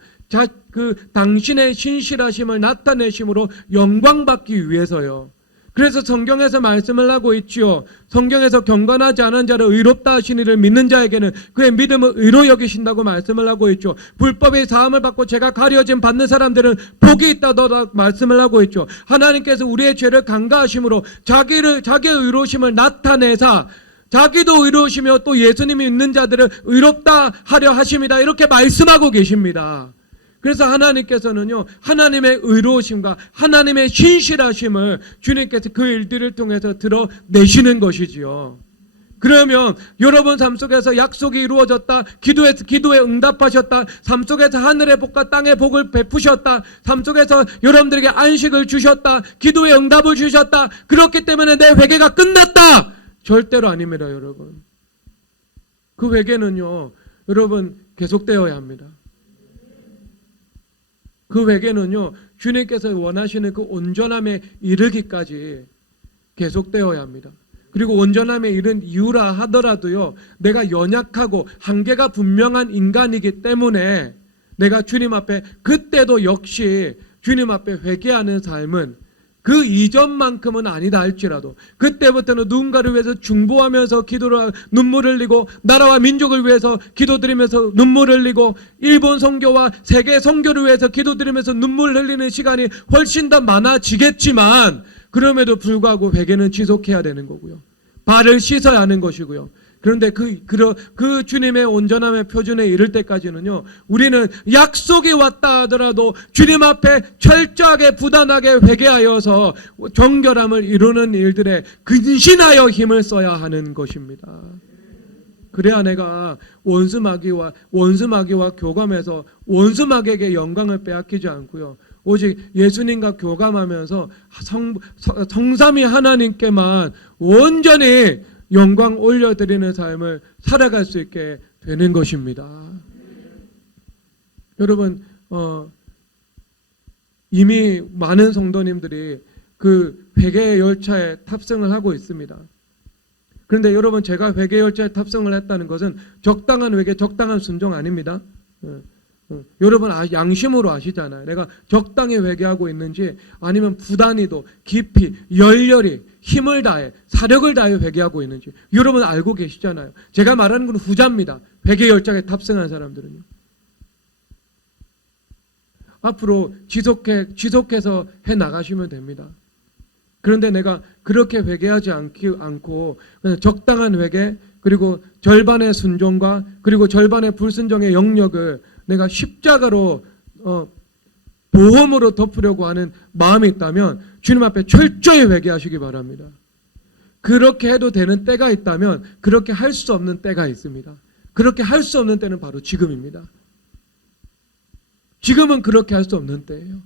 당신의 신실하심을 나타내심으로 영광받기 위해서요. 그래서 성경에서 말씀을 하고 있지요. 성경에서 경건하지 않은 자를 의롭다 하신 이를 믿는 자에게는 그의 믿음을 의로 여기신다고 말씀을 하고 있죠. 불법의 사함을 받고 죄가 가려짐 받는 사람들은 복이 있다고 말씀을 하고 있죠. 하나님께서 우리의 죄를 간과하심으로 자기의 의로우심을 나타내사 자기도 의로우시며 또 예수님이 있는 자들을 의롭다 하려 하십니다. 이렇게 말씀하고 계십니다. 그래서 하나님께서는요, 하나님의 의로우심과 하나님의 신실하심을 주님께서 그 일들을 통해서 드러내시는 것이지요. 그러면 여러분 삶 속에서 약속이 이루어졌다, 기도에 응답하셨다, 삶 속에서 하늘의 복과 땅의 복을 베푸셨다, 삶 속에서 여러분들에게 안식을 주셨다, 기도에 응답을 주셨다, 그렇기 때문에 내 회개가 끝났다! 절대로 아닙니다, 여러분. 그 회개는요, 여러분 계속되어야 합니다. 그 회개는요, 주님께서 원하시는 그 온전함에 이르기까지 계속되어야 합니다. 그리고 온전함에 이른 이유라 하더라도요, 내가 연약하고 한계가 분명한 인간이기 때문에 내가 주님 앞에 그때도 역시 주님 앞에 회개하는 삶은 그 이전만큼은 아니다 할지라도 그때부터는 누군가를 위해서 중보하면서 기도를 눈물을 흘리고 나라와 민족을 위해서 기도드리면서 눈물을 흘리고 일본 선교와 세계 선교를 위해서 기도드리면서 눈물 흘리는 시간이 훨씬 더 많아지겠지만 그럼에도 불구하고 회개는 지속해야 되는 거고요. 발을 씻어야 하는 것이고요. 그런데 그 주님의 온전함의 표준에 이를 때까지는요, 우리는 약속이 왔다 하더라도 주님 앞에 철저하게 부단하게 회개하여서 정결함을 이루는 일들에 근신하여 힘을 써야 하는 것입니다. 그래야 내가 원수마귀와 교감해서 원수마귀에게 영광을 빼앗기지 않고요, 오직 예수님과 교감하면서 성삼위 하나님께만 온전히 영광 올려드리는 삶을 살아갈 수 있게 되는 것입니다. 여러분, 이미 많은 성도님들이 그 회개의 열차에 탑승을 하고 있습니다. 그런데 여러분, 제가 회개 열차에 탑승을 했다는 것은 적당한 회개, 적당한 순종 아닙니다. 여러분 양심으로 아시잖아요. 내가 적당히 회개하고 있는지 아니면 부단히도 깊이 열렬히 힘을 다해 사력을 다해 회개하고 있는지 여러분 알고 계시잖아요. 제가 말하는 건 후자입니다. 회개 열차에 탑승한 사람들은요. 앞으로 지속해서 해 나가시면 됩니다. 그런데 내가 그렇게 회개하지 않고 그냥 적당한 회개, 그리고 절반의 순종과 그리고 절반의 불순종의 영역을 내가 십자가로 보험으로 덮으려고 하는 마음이 있다면 주님 앞에 철저히 회개하시기 바랍니다. 그렇게 해도 되는 때가 있다면 그렇게 할 수 없는 때가 있습니다. 그렇게 할 수 없는 때는 바로 지금입니다. 지금은 그렇게 할 수 없는 때예요.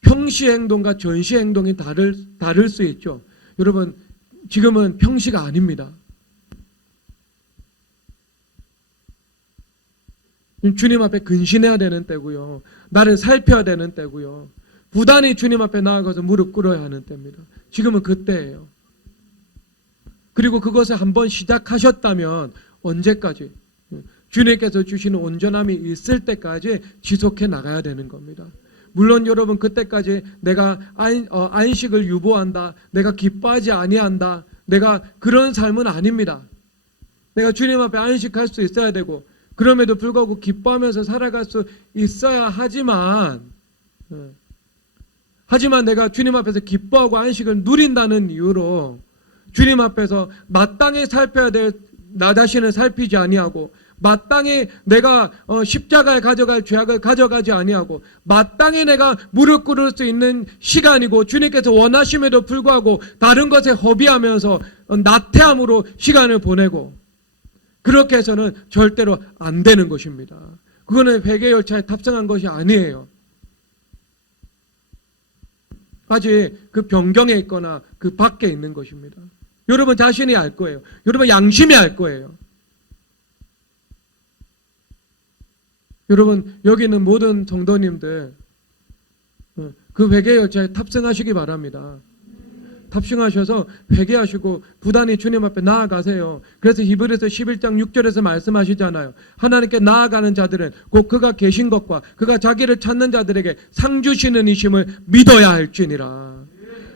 평시 행동과 전시 행동이 다를 수 있죠. 여러분, 지금은 평시가 아닙니다. 주님 앞에 근신해야 되는 때고요. 나를 살펴야 되는 때고요. 부단히 주님 앞에 나아가서 무릎 꿇어야 하는 때입니다. 지금은 그때예요. 그리고 그것을 한번 시작하셨다면 언제까지? 주님께서 주시는 온전함이 있을 때까지 지속해 나가야 되는 겁니다. 물론 여러분, 그때까지 내가 안식을 유보한다, 내가 기뻐하지 아니한다, 내가 그런 삶은 아닙니다. 내가 주님 앞에 안식할 수 있어야 되고 그럼에도 불구하고 기뻐하면서 살아갈 수 있어야 하지만 내가 주님 앞에서 기뻐하고 안식을 누린다는 이유로 주님 앞에서 마땅히 살펴야 될 나 자신을 살피지 아니하고, 마땅히 내가 십자가에 가져갈 죄악을 가져가지 아니하고, 마땅히 내가 무릎 꿇을 수 있는 시간이고 주님께서 원하심에도 불구하고 다른 것에 허비하면서 나태함으로 시간을 보내고, 그렇게 해서는 절대로 안 되는 것입니다. 그거는 회개 열차에 탑승한 것이 아니에요. 아직 그 변경에 있거나 그 밖에 있는 것입니다. 여러분 자신이 알 거예요. 여러분 양심이 알 거예요. 여러분 여기 있는 모든 성도님들 그 회개 열차에 탑승하시기 바랍니다. 탑승하셔서 회개하시고 부단히 주님 앞에 나아가세요. 그래서 히브리서 11장 6절에서 말씀하시잖아요. 하나님께 나아가는 자들은 곧 그가 계신 것과 그가 자기를 찾는 자들에게 상 주시는 이심을 믿어야 할지니라.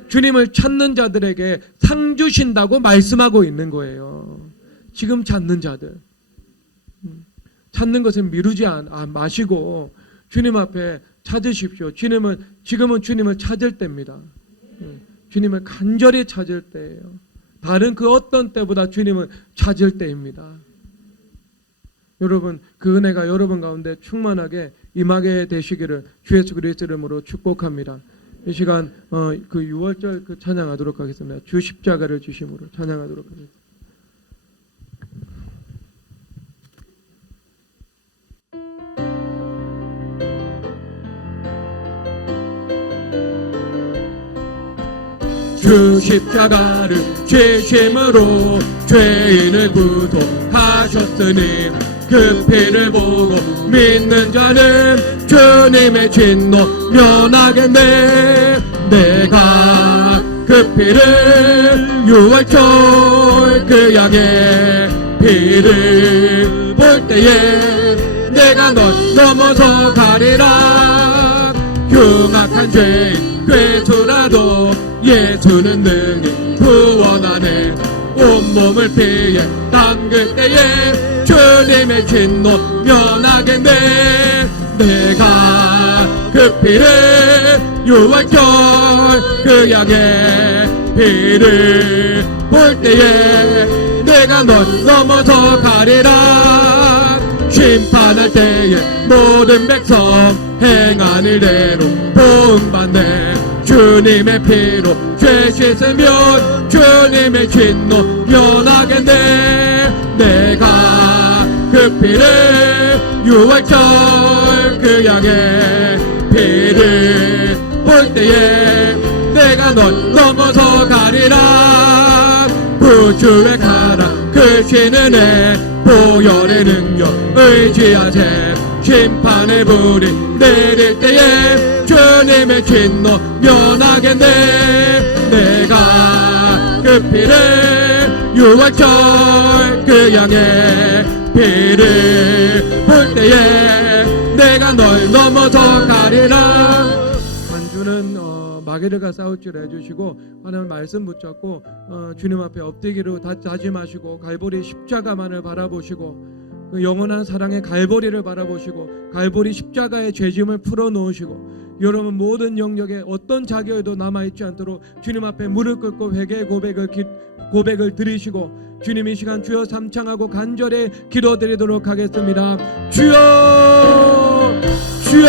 주님을 찾는 자들에게 상 주신다고 말씀하고 있는 거예요. 지금 찾는 자들, 찾는 것을 미루지 마시고 주님 앞에 찾으십시오. 지금은 주님을 찾을 때입니다. 주님을 간절히 찾을 때예요. 다른 그 어떤 때보다 주님을 찾을 때입니다. 여러분 그 은혜가 여러분 가운데 충만하게 임하게 되시기를 주 예수 그리스도 이름으로 축복합니다. 이 시간 그 6월절 그 찬양하도록 하겠습니다. 주 십자가를 주심으로 찬양하도록 하겠습니다. 주 십자가를 지심으로 죄인을 구속하셨으니 그 피를 보고 믿는 자는 주님의 진노 면하겠네. 내가 그 피를 6월절 그 양의 피를 볼 때에 내가 널 넘어서 가리라. 흉악한 죄인 괴수라도 예수는 능히 구원하네. 온몸을 피에 담글 때에 주님의 진노 면하겠네. 내가 그 피를 6월절 그 양의 피를 볼 때에 내가 널 넘어서 가리라. 심판할 때에 모든 백성 행한 일대로 본받네. 주님의 피로 죄 씻으면 주님의 진노 면하겠네. 내가 그 피를 6월절 그 양의 피를 볼 때에 내가 널 넘어서 가리라. 구주의 가라 크신 은혜 보혈의 능력 의지하세. 심판의 불이 내릴 때에 주님의 진노 면하겠네. 내가 그 피를 6월절 그 양의 피를 볼 때에 내가 널 넘어서 가리라. 간주는 마귀들과 싸울 줄 해주시고 하나님 말씀 붙잡고 주님 앞에 엎드기로 다짐하시고 갈보리 십자가만을 바라보시고 그 영원한 사랑의 갈보리를 바라보시고 갈보리 십자가의 죄짐을 풀어놓으시고 여러분 모든 영역에 어떤 자격에도 남아있지 않도록 주님 앞에 무릎 꿇고 회개 고백을 드리시고 주님 이 시간 주여 삼창하고 간절히 기도드리도록 하겠습니다. 주여 주여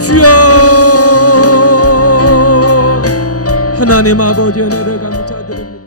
주여. 하나님 아버지 은혜를 감사드립니다.